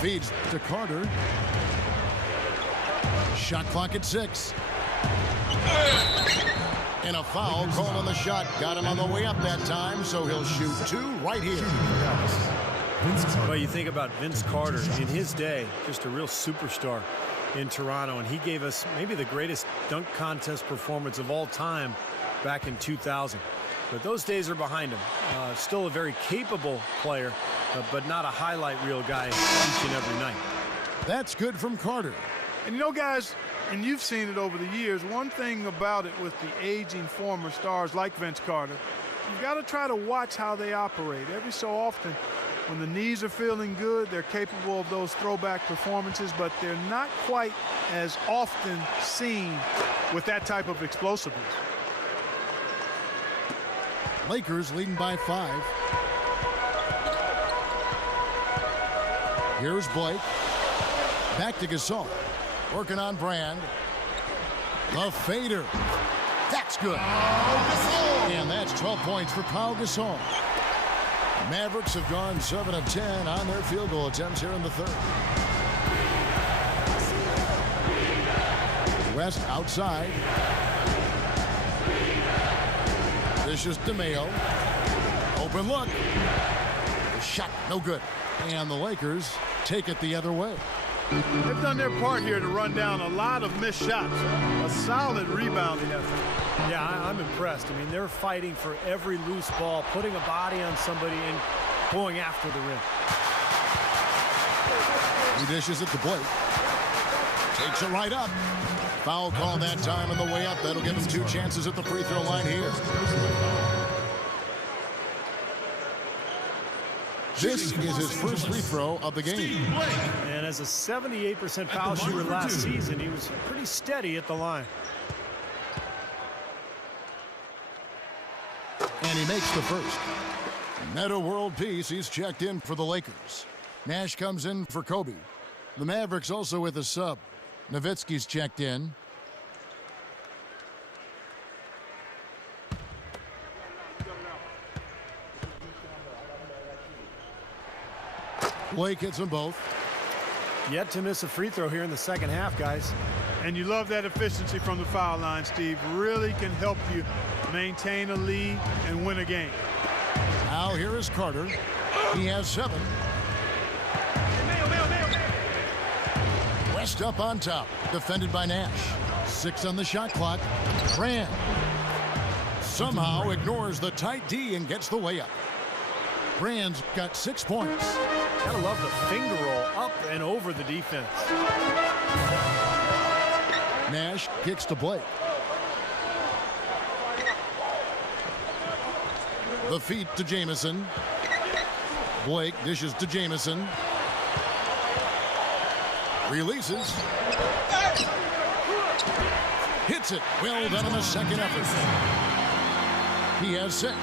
Feeds to Carter. Shot clock at 6. And a foul called on the shot. Got him on the way up that time, so he'll shoot 2 right here. Well, you think about Vince Carter in his day, just a real superstar in Toronto, and he gave us maybe the greatest dunk contest performance of all time back in 2000. But those days are behind him. Still a very capable player, but not a highlight reel guy each and every night. That's good from Carter. And you know, guys, and you've seen it over the years, one thing about it with the aging former stars like Vince Carter, you've got to try to watch how they operate. Every so often, when the knees are feeling good, they're capable of those throwback performances, but they're not quite as often seen with that type of explosiveness. Lakers leading by 5. Here's Blake. Back to Gasol. Working on Brand. The fader. That's good. And that's 12 points for Pau Gasol. Mavericks have gone 7 of 10 on their field goal attempts here in the third. West outside. Dishes to Mayo. Open look. The shot no good. And the Lakers take it the other way. They've done their part here to run down a lot of missed shots. A solid rebounding effort. Yeah, I'm impressed. I mean, they're fighting for every loose ball, putting a body on somebody and going after the rim. He dishes it to Blake. Takes it right up. Foul call that time on the way up. That'll give him 2 chances at the free throw line here. This is his first free throw of the game. And as a 78% foul shooter last season, he was pretty steady at the line. And he makes the first. Meta world peace. He's checked in for the Lakers. Nash comes in for Kobe. The Mavericks also with a sub. Nowitzki's checked in. Blake hits them both. Yet to miss a free throw here in the second half, guys. And you love that efficiency from the foul line, Steve. Really can help you maintain a lead and win a game. Now here is Carter. He has 7. West up on top, defended by Nash. 6 on the shot clock. Brand somehow ignores the tight D and gets the way up. Brand's got 6 points. Gotta love the finger roll up and over the defense. Nash kicks to Blake. The feed to Jamison. Blake dishes to Jamison. Releases. Hits it. Well done on the second effort. He has 6.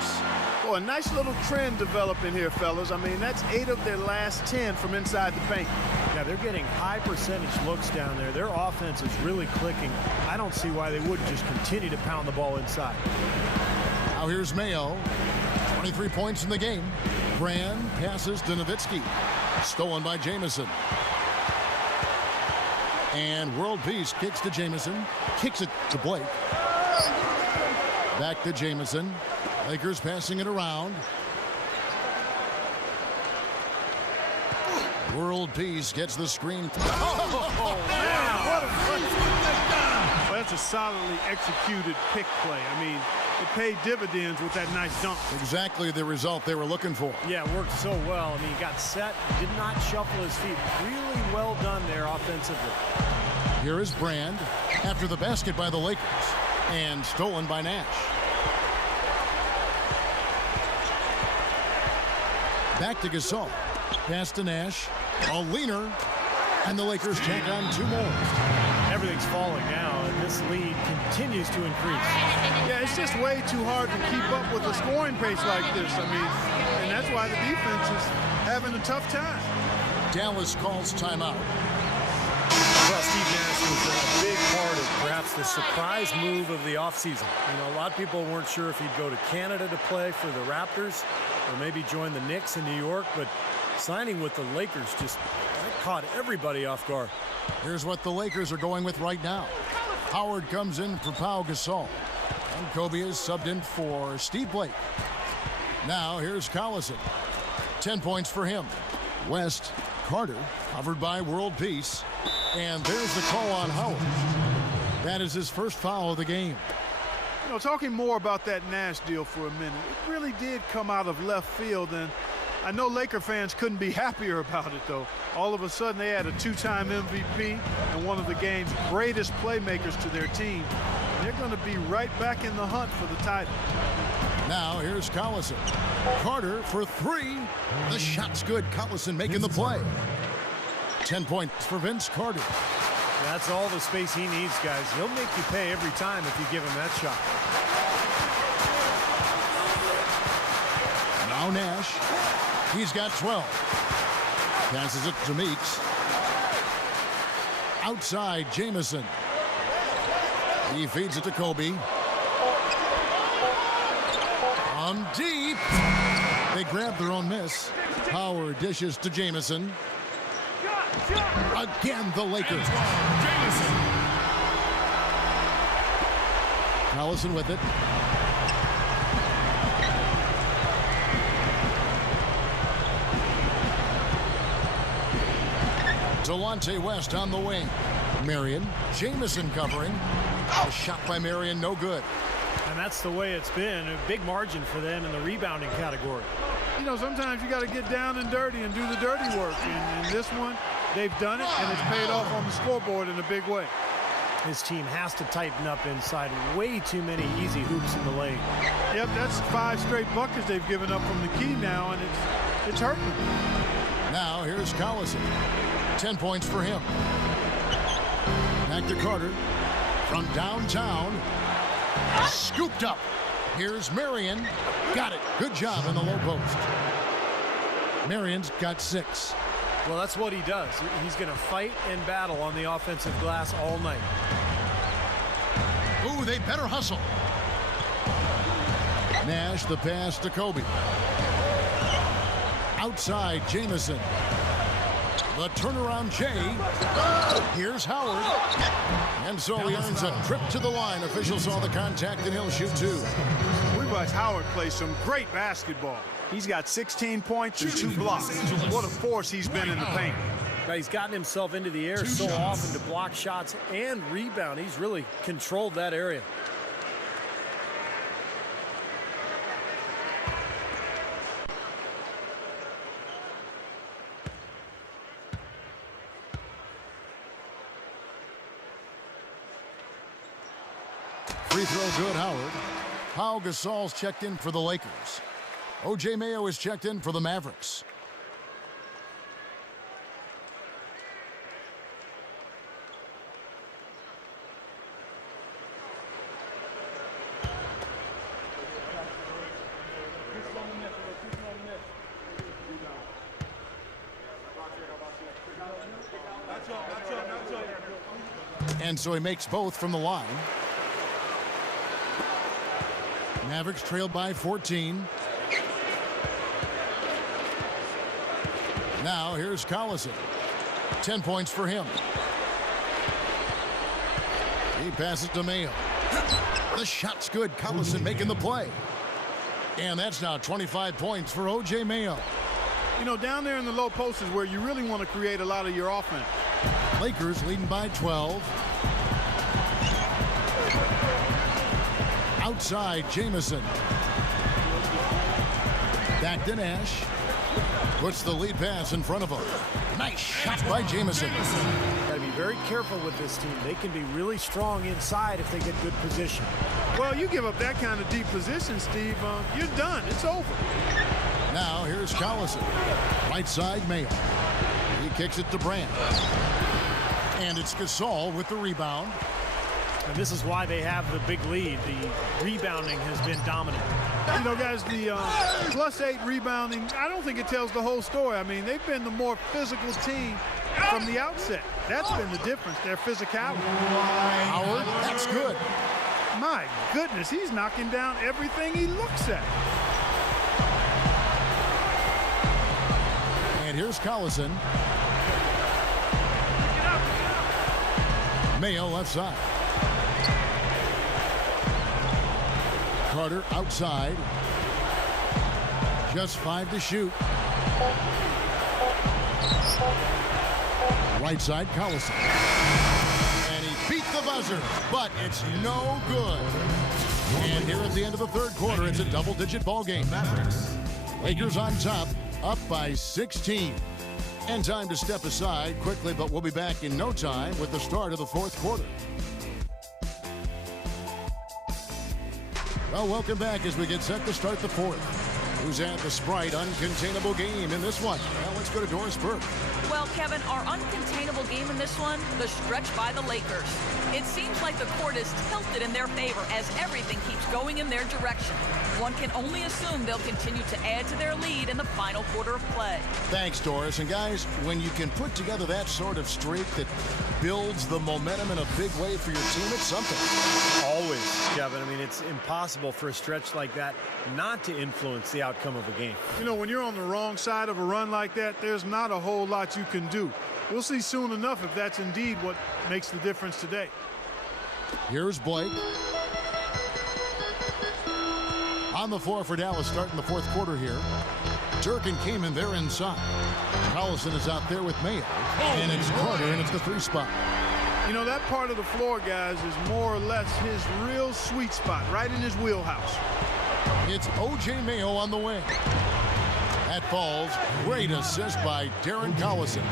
Well, a nice little trend developing here, fellas. I mean, that's 8 of their last 10 from inside the paint. Yeah, they're getting high percentage looks down there. Their offense is really clicking. I don't see why they wouldn't just continue to pound the ball inside. Now here's Mayo. 23 points in the game. Brand passes to Nowitzki. Stolen by Jamison. And World Peace kicks to Jamison. Kicks it to Blake. Back to Jamison. Lakers passing it around. World Peace gets the screen. Oh, man, what a play. Well, that's a solidly executed pick play. I mean, it paid dividends with that nice dunk. Exactly the result they were looking for. Yeah, it worked so well. I mean, he got set, did not shuffle his feet. Really well done there offensively. Here is Brand after the basket by the Lakers. And stolen by Nash. Back to Gasol. Pass to Nash. A leaner. And the Lakers tack on 2 more. Everything's falling now, and this lead continues to increase. Yeah, it's just way too hard to keep up with a scoring pace like this. I mean, and that's why the defense is having a tough time. Dallas calls timeout. Well, Steve Nash was a big part of perhaps the surprise move of the offseason. You know, a lot of people weren't sure if he'd go to Canada to play for the Raptors or maybe join the Knicks in New York, but signing with the Lakers just caught everybody off guard. Here's what the Lakers are going with right now. Howard comes in for Pau Gasol. And Kobe is subbed in for Steve Blake. Now here's Collison. 10 points for him. West, Carter, covered by World Peace. And there's the call on Howard. That is his first foul of the game. You know, talking more about that Nash deal for a minute, it really did come out of left field, and I know Laker fans couldn't be happier about it, though. All of a sudden, they had a 2-time MVP and one of the game's greatest playmakers to their team. And they're going to be right back in the hunt for the title. Now here's Collison. Carter for 3. The shot's good. Collison making the play. 10 points for Vince Carter. That's all the space he needs, guys. He'll make you pay every time if you give him that shot. Now Nash. He's got 12. Passes it to Meeks. Outside, Jamison. He feeds it to Kobe. From deep. They grab their own miss. Howard dishes to Jamison. Again, the Lakers. Collison with it. Delonte West on the wing. Marion. Jamison covering. A shot by Marion, no good. And that's the way it's been. A big margin for them in the rebounding category. You know, sometimes you got to get down and dirty and do the dirty work. And in this one, they've done it, and it's paid off on the scoreboard in a big way. His team has to tighten up inside. Way too many easy hoops in the lane. Yep, that's 5 straight buckets they've given up from the key now, and it's hurting. Now here's Collison. 10 points for him. Back to Carter. From downtown. Scooped up. Here's Marion. Got it. Good job in the low post. Marion's got 6. Well, that's what he does. He's going to fight and battle on the offensive glass all night. Ooh, they better hustle. Nash, the pass to Kobe. Outside, Jamison. The turnaround Jay. Here's Howard. And so he earns a trip to the line. Officials saw the contact and he'll shoot two. We watched Howard play some great basketball. He's got 16 points and 2 blocks. What a force he's been in the paint. But he's gotten himself into the air so often to block shots and rebound. He's really controlled that area. Free throw good, Howard. Pau Gasol's checked in for the Lakers. O.J. Mayo is checked in for the Mavericks. And so he makes both from the line. Mavericks trailed by 14. Now here's Collison. 10 points for him. He passes to Mayo. The shot's good. Collison making the play. And that's now 25 points for O.J. Mayo. You know, down there in the low post is where you really want to create a lot of your offense. Lakers leading by 12. Outside, Jamison. Back to Nash. Puts the lead pass in front of him. Nice shot by Jamison. Got to be very careful with this team. They can be really strong inside if they get good position. Well, you give up that kind of deep position, Steve, you're done. It's over. Now here's Collison. Right side, Mayo. He kicks it to Brandt. And it's Gasol with the rebound. And this is why they have the big lead. The rebounding has been dominant. You know, guys, the +8 rebounding, I don't think it tells the whole story. I mean, they've been the more physical team from the outset. That's been the difference, their physicality. Howard, that's good. My goodness, he's knocking down everything he looks at. And here's Collison. Mayo left side. Carter outside. Just 5 to shoot. Right side, Collison. And he beat the buzzer, but it's no good. And here at the end of the third quarter, it's a double-digit ball game. Mavericks. Lakers on top, up by 16. And time to step aside quickly, but we'll be back in no time with the start of the fourth quarter. Well, welcome back as we get set to start the fourth. Who's at the Sprite uncontainable game in this one? Well, let's go to Doris Burke. Well, Kevin, our uncontainable game in this one, the stretch by the Lakers. It seems like the court is tilted in their favor as everything keeps going in their direction. One can only assume they'll continue to add to their lead in the final quarter of play. Thanks, Doris. And guys, when you can put together that sort of streak that builds the momentum in a big way for your team, it's something. Always, Kevin. I mean, it's impossible for a stretch like that not to influence the outcome of a game. You know, when you're on the wrong side of a run like that, there's not a whole lot you can do. We'll see soon enough if that's indeed what makes the difference today. Here's Blake. On the floor for Dallas starting the fourth quarter here. Dirk and Kaman, they're inside. Collison is out there with Mayo. And it's Carter, and it's the 3 spot. You know, that part of the floor, guys, is more or less his real sweet spot, right in his wheelhouse. It's O.J. Mayo on the wing. That falls. Great assist by Darren Collison.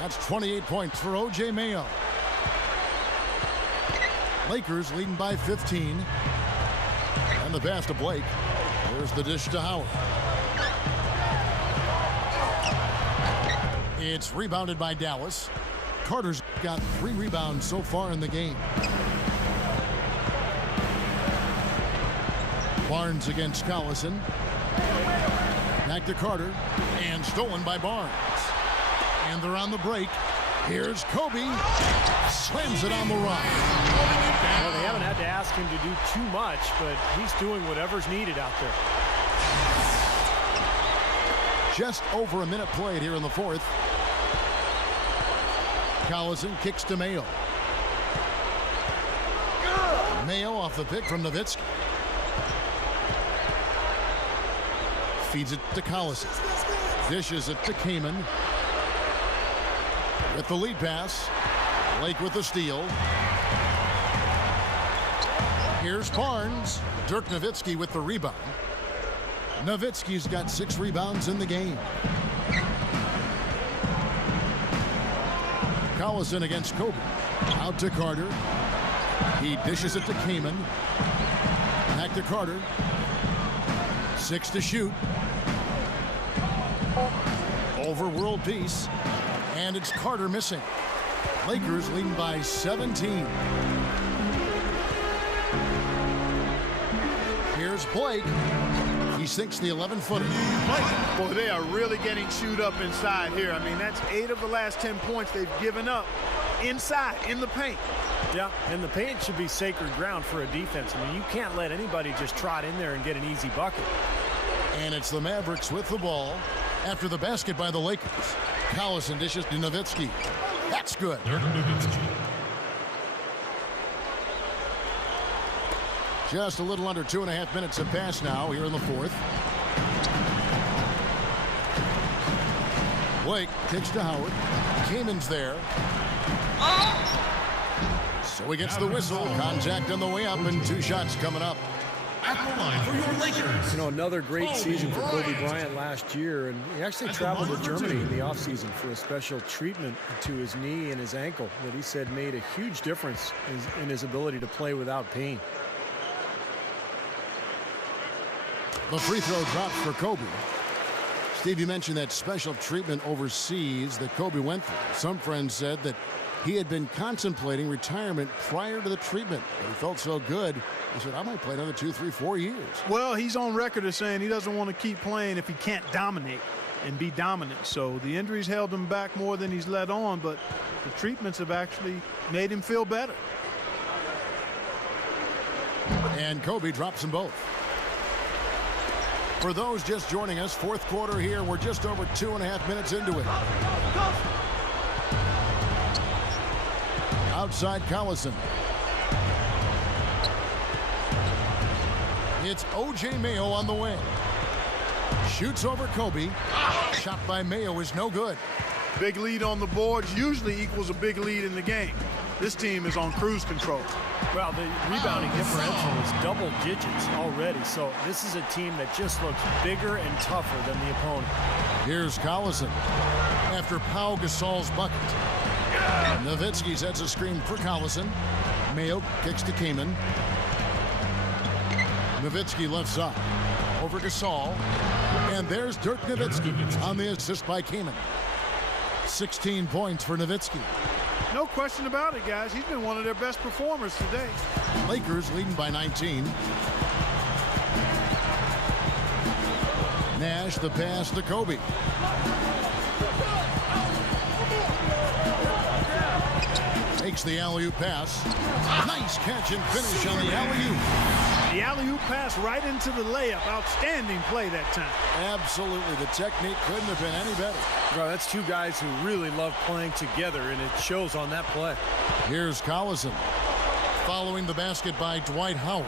That's 28 points for O.J. Mayo. Lakers leading by 15. And the pass to Blake. There's the dish to Howard. It's rebounded by Dallas. Carter's got 3 rebounds so far in the game. Barnes against Collison. Back to Carter. And stolen by Barnes. And they're on the break. Here's Kobe. Slams it on the run. Well, they haven't had to ask him to do too much, but he's doing whatever's needed out there. Just over a minute played here in the fourth. Collison kicks to Mayo. Mayo off the pick from Nowitzki. Feeds it to Collison. Dishes it to Kamen. With the lead pass. Lake with the steal. Here's Barnes. Dirk Nowitzki with the rebound. Nowitzki's got 6 rebounds in the game. Collison against Kobe. Out to Carter. He dishes it to Kamen. Back to Carter. 6 to shoot. Over world peace. And it's Carter missing. Lakers leading by 17. Here's Blake. He sinks the 11-footer. Boy, they are really getting chewed up inside here. I mean, that's 8 of the last 10 points they've given up inside, in the paint. Yeah, and the paint should be sacred ground for a defense. I mean, you can't let anybody just trot in there and get an easy bucket. And it's the Mavericks with the ball after the basket by the Lakers. Collison dishes to Nowitzki. That's good. Just a little under 2.5 minutes have passed now here in the fourth. Blake kicks to Howard. Kamen's there. So he gets the whistle. Contact on the way up and 2 shots coming up. At the line for your Lakers. You know, another great season for Kobe Bryant last year, and he actually traveled to Germany in the offseason for a special treatment to his knee and his ankle that he said made a huge difference in his ability to play without pain. The free throw drops for Kobe. Steve, you mentioned that special treatment overseas that Kobe went through. Some friends said that he had been contemplating retirement prior to the treatment. He felt so good, he said, I might play another 2, 3, 4 years. Well, he's on record as saying he doesn't want to keep playing if he can't dominate and be dominant. So the injuries held him back more than he's let on, but the treatments have actually made him feel better. And Kobe drops them both. For those just joining us, fourth quarter here. We're just over 2.5 minutes into it. Outside Collison. It's O.J. Mayo on the way. Shoots over Kobe. Shot by Mayo is no good. Big lead on the boards usually equals a big lead in the game. This team is on cruise control. Well, the rebounding differential is double digits already, so this is a team that just looks bigger and tougher than the opponent. Here's Collison after Pau Gasol's bucket. Nowitzki sets a screen for Collison. Mayo kicks to Kamen. Nowitzki left side over Gasol. And there's Dirk Nowitzki on the assist by Kamen. 16 points for Nowitzki. No question about it, guys. He's been one of their best performers today. Lakers leading by 19. Nash the pass to Kobe. Takes the alley-oop pass. Nice catch and finish on the alley-oop. The alley-oop pass right into the layup. Outstanding play that time. Absolutely. The technique couldn't have been any better. Well, that's two guys who really love playing together, and it shows on that play. Here's Collison following the basket by Dwight Howard.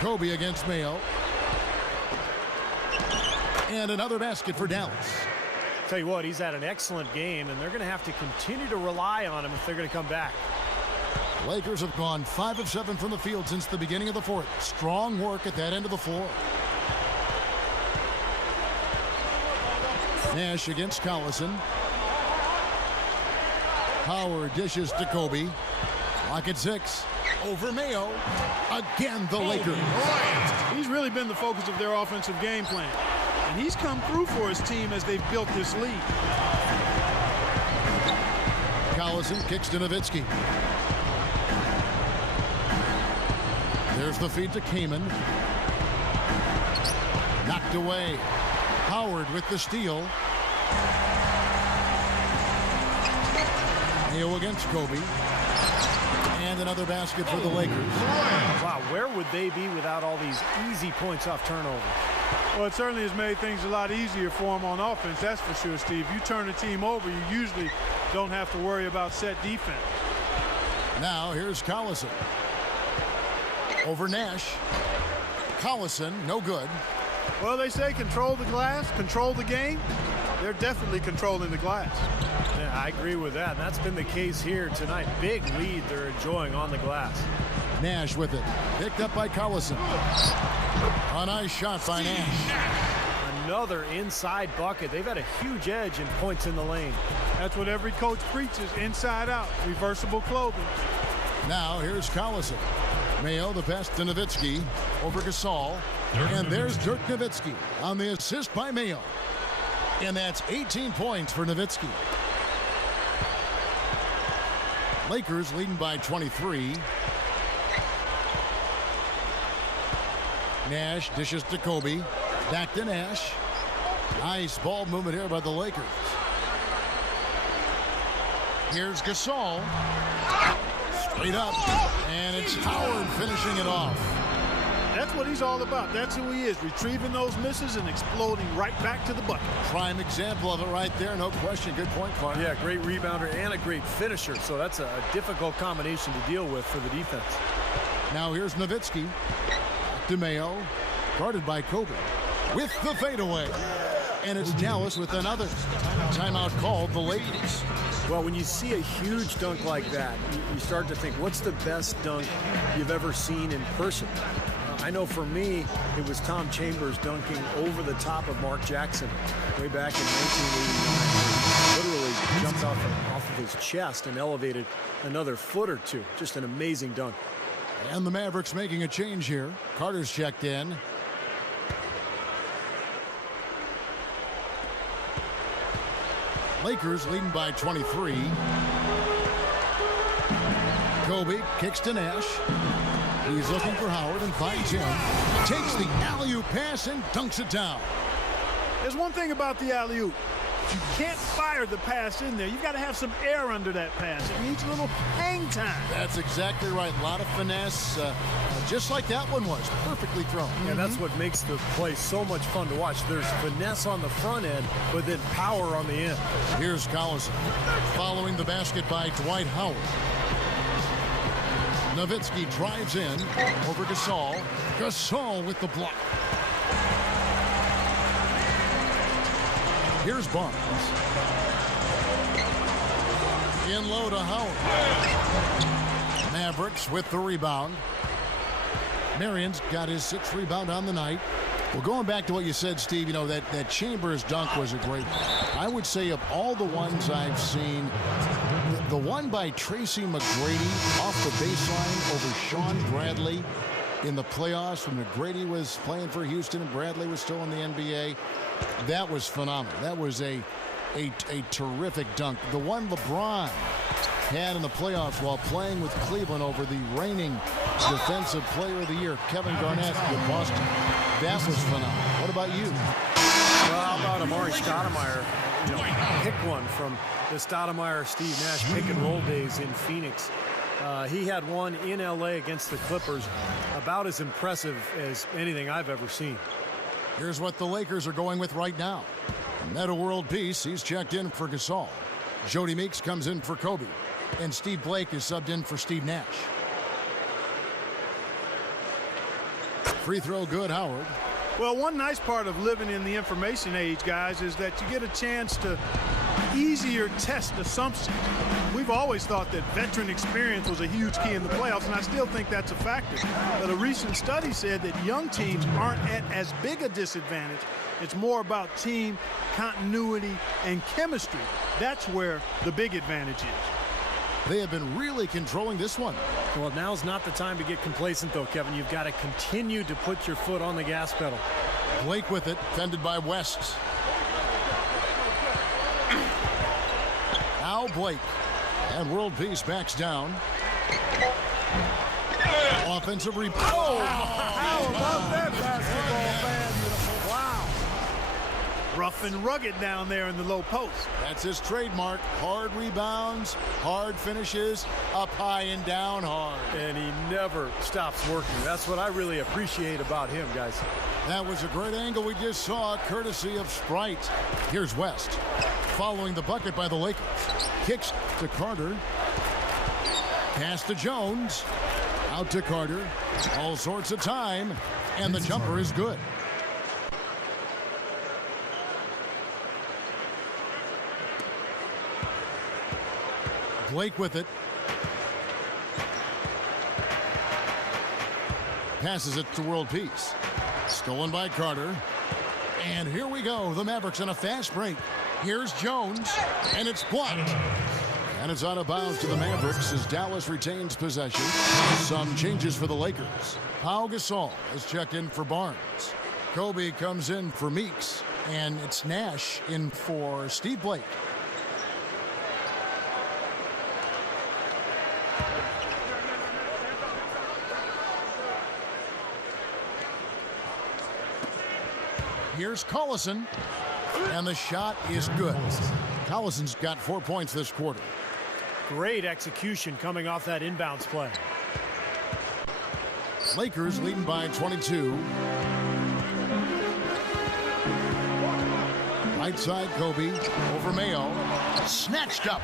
Kobe against Mayo. And another basket for Dallas. Tell you what, he's had an excellent game, and they're going to have to continue to rely on him if they're going to come back. Lakers have gone 5 of 7 from the field since the beginning of the fourth. Strong work at that end of the floor. Nash against Collison. Howard dishes to Kobe. Lock at 6. Over Mayo. Again, the Lakers. He's really been the focus of their offensive game plan. And he's come through for his team as they've built this lead. Collison kicks to Nowitzki. There's the feed to Kamen. Knocked away. Howard with the steal. Mayo against Kobe. And another basket for the Lakers. Wow, where would they be without all these easy points off turnover? Well, it certainly has made things a lot easier for them on offense, that's for sure, Steve. You turn a team over, you usually don't have to worry about set defense. Now here's Collison. Over Nash. Collison, no good. Well, they say control the glass, control the game. They're definitely controlling the glass. Yeah, I agree with that. That's been the case here tonight. Big lead they're enjoying on the glass. Nash with it. Picked up by Collison. A nice shot by Nash. Another inside bucket. They've had a huge edge in points in the lane. That's what every coach preaches, inside out, reversible clothing. Now here's Collison. Mayo the pass to Nowitzki over Gasol. And there's Dirk Nowitzki on the assist by Mayo. And that's 18 points for Nowitzki. Lakers leading by 23. Nash dishes to Kobe. Back to Nash. Nice ball movement here by the Lakers. Here's Gasol. Straight up. And it's Howard finishing it off. That's what he's all about. That's who he is, retrieving those misses and exploding right back to the bucket. Prime example of it right there, no question. Good point, Clark. Yeah, great rebounder and a great finisher, so that's a difficult combination to deal with for the defense. Now here's Nowitzki. To Mayo, guarded by Kobe, with the fadeaway. And it's Dallas with another. Timeout called the Lakers. Well, when you see a huge dunk like that, you start to think, what's the best dunk you've ever seen in person? I know for me, it was Tom Chambers dunking over the top of Mark Jackson way back in 1989. Literally jumped off of his chest and elevated another foot or two. Just an amazing dunk. And the Mavericks making a change here. Carter's checked in. Lakers leading by 23. Kobe kicks to Nash. He's looking for Howard and finds him. Takes the alley-oop pass and dunks it down. There's one thing about the alley-oop. You can't fire the pass in there. You've got to have some air under that pass. It needs a little hang time. That's exactly right. A lot of finesse, just like that one was. Perfectly thrown. And that's what makes the play so much fun to watch. There's finesse on the front end, but then power on the end. Here's Collison following the basket by Dwight Howard. Nowitzki drives in over Gasol. Gasol with the block. Here's Barnes. In low to Howard. Mavericks with the rebound. Marion's got his 6th rebound on the night. Well, going back to what you said, Steve, you know, that Chambers dunk was a great one. I would say of all the ones I've seen, the one by Tracy McGrady off the baseline over Sean Bradley in the playoffs when McGrady was playing for Houston and Bradley was still in the NBA, that was phenomenal. That was a terrific dunk. The one LeBron had in the playoffs while playing with Cleveland over the reigning Defensive Player of the Year, Kevin Garnett with Boston. That was phenomenal. What about you? Well, how about Amari Stoudemire? You know, pick one from the Stoudemire-Steve Nash pick and roll days in Phoenix. He had one in LA against the Clippers, about as impressive as anything I've ever seen. Here's what the Lakers are going with right now. Meta World Peace, he's checked in for Gasol. Jody Meeks comes in for Kobe. And Steve Blake is subbed in for Steve Nash. Free throw good, Howard. Well, one nice part of living in the information age, guys, is that you get a chance to easier test assumptions. We've always thought that veteran experience was a huge key in the playoffs, and I still think that's a factor. But a recent study said that young teams aren't at as big a disadvantage. It's more about team continuity and chemistry. That's where the big advantage is. They have been really controlling this one. Well, now's not the time to get complacent, though, Kevin. You've got to continue to put your foot on the gas pedal. Blake with it, defended by West. Now Blake. And World Peace backs down. Offensive rebound. How about that basketball, man? Wow. Rough tough and rugged down there in the low post. That's his trademark. Hard rebounds, hard finishes, up high and down hard. And he never stops working. That's what I really appreciate about him, guys. That was a great angle we just saw, courtesy of Sprite. Here's West, following the bucket by the Lakers. Kicks to Carter. Pass to Jones. Out to Carter. All sorts of time. And the jumper is good. Blake with it. Passes it to World Peace. Stolen by Carter. And here we go. The Mavericks on a fast break. Here's Jones. And it's blocked. And it's out of bounds to the Mavericks as Dallas retains possession. Some changes for the Lakers. Pau Gasol has checked in for Barnes. Kobe comes in for Meeks. And it's Nash in for Steve Blake. Here's Collison. And the shot is good. Collison's got 4 points this quarter. Great execution coming off that inbounds play. Lakers leading by 22. Right side, Kobe over Mayo. Snatched up.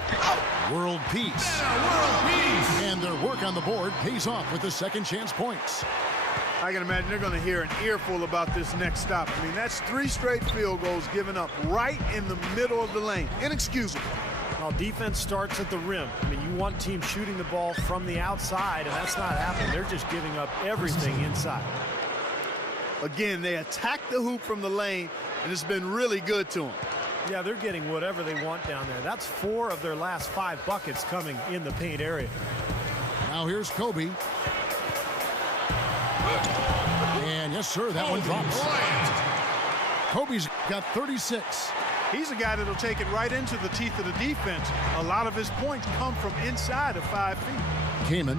World Peace. And their work on the board pays off with the second chance points. I can imagine they're going to hear an earful about this next stop. I mean, that's 3 straight field goals given up right in the middle of the lane. Inexcusable. Well, defense starts at the rim. I mean, you want teams shooting the ball from the outside, and that's not happening. They're just giving up everything inside. Again, they attack the hoop from the lane, and it's been really good to them. Yeah, they're getting whatever they want down there. That's 4 of their last 5 buckets coming in the paint area. Now here's Kobe. And yes, sir, that one drops. Kobe's got 36. He's a guy that'll take it right into the teeth of the defense. A lot of his points come from inside of 5 feet. Kaman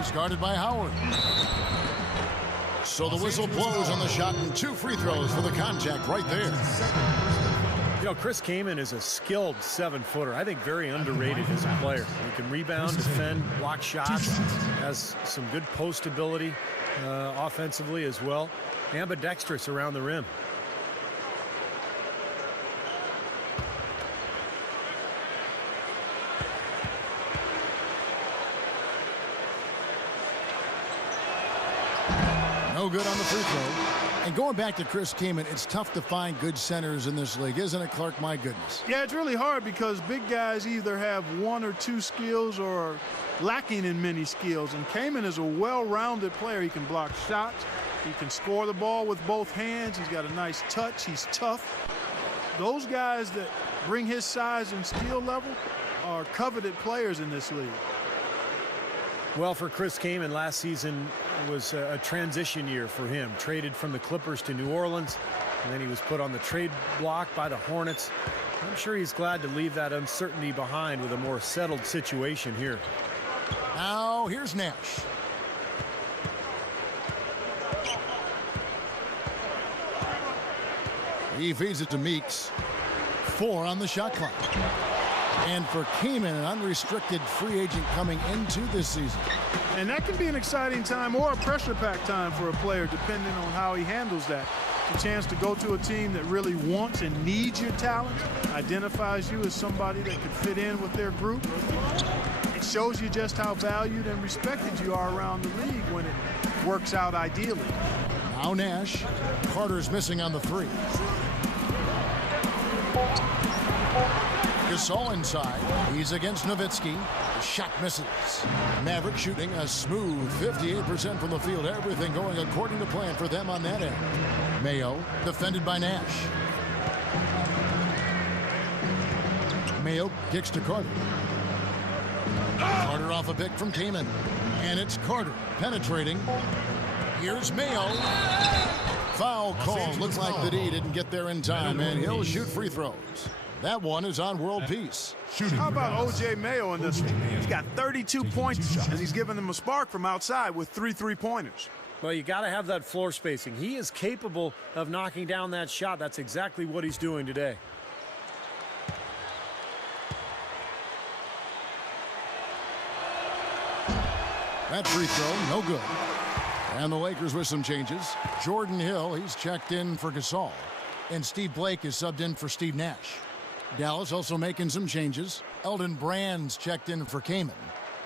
is guarded by Howard. So the whistle blows on the shot and 2 free throws for the contact right there. You know, Chris Kaman is a skilled 7-footer. I think very underrated as a player. He can rebound, defend, block shots, has some good post ability offensively as well. Ambidextrous around the rim. No good on the free throw. And going back to Chris Kaman, it's tough to find good centers in this league, isn't it, Clark? My goodness. Yeah, it's really hard because big guys either have 1 or 2 skills or are lacking in many skills. And Kaman is a well-rounded player. He can block shots. He can score the ball with both hands. He's got a nice touch. He's tough. Those guys that bring his size and skill level are coveted players in this league. Well, for Chris Kaman, last season was a transition year for him. Traded from the Clippers to New Orleans, and then he was put on the trade block by the Hornets. I'm sure he's glad to leave that uncertainty behind with a more settled situation here. Now, here's Nash. He feeds it to Meeks. 4 on the shot clock. And for Kaman, an unrestricted free agent coming into this season. And that can be an exciting time or a pressure-packed time for a player, depending on how he handles that. The chance to go to a team that really wants and needs your talent, identifies you as somebody that could fit in with their group. It shows you just how valued and respected you are around the league when it works out ideally. Now Nash. Carter's missing on the 3. Gasol inside. He's against Nowitzki. The shot misses. Mavericks shooting a smooth 58% from the field. Everything going according to plan for them on that end. Mayo defended by Nash. Mayo kicks to Carter. Carter off a pick from Kaman. And it's Carter penetrating. Here's Mayo. Foul call. Looks like the D didn't get there in time, and he'll shoot free throws. That one is on World Peace. How about O.J. Mayo in this one? He's got 32 points, and he's giving them a spark from outside with 3 3-pointers. Well, you got to have that floor spacing. He is capable of knocking down that shot. That's exactly what he's doing today. That free throw, no good. And the Lakers with some changes. Jordan Hill, he's checked in for Gasol. And Steve Blake is subbed in for Steve Nash. Dallas also making some changes. Eldon Brand's checked in for Kaman.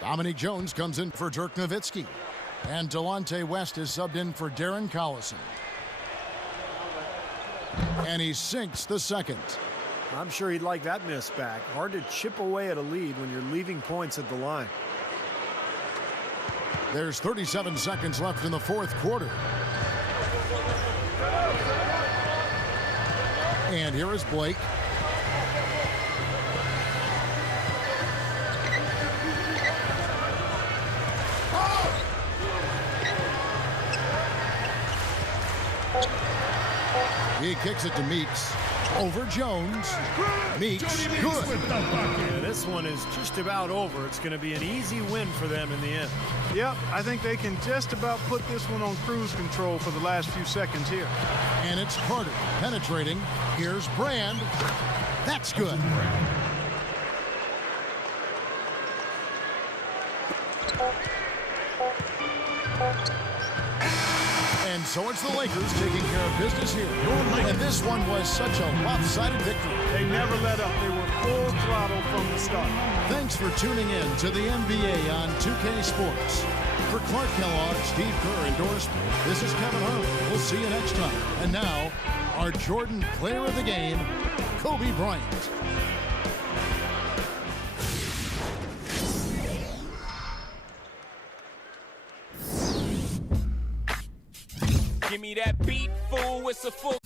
Dominique Jones comes in for Dirk Nowitzki. And Delonte West is subbed in for Darren Collison. And he sinks the second. I'm sure he'd like that miss back. Hard to chip away at a lead when you're leaving points at the line. There's 37 seconds left in the fourth quarter. And here is Blake. He kicks it to Meeks. Over Jones. Meeks, good. Yeah, this one is just about over. It's going to be an easy win for them in the end. Yep, I think they can just about put this one on cruise control for the last few seconds here. And it's Carter penetrating. Here's Brand. That's good. And so it's the Lakers taking care of business here. And this one was such a lopsided victory. They never let up. They were full throttle from the start. Thanks for tuning in to the NBA on 2K Sports. For Clark Kellogg, Steve Kerr, and Doris, this is Kevin Harlan. We'll see you next time. And now, our Jordan Player of the Game, Kobe Bryant. Give me that beat, fool, it's a full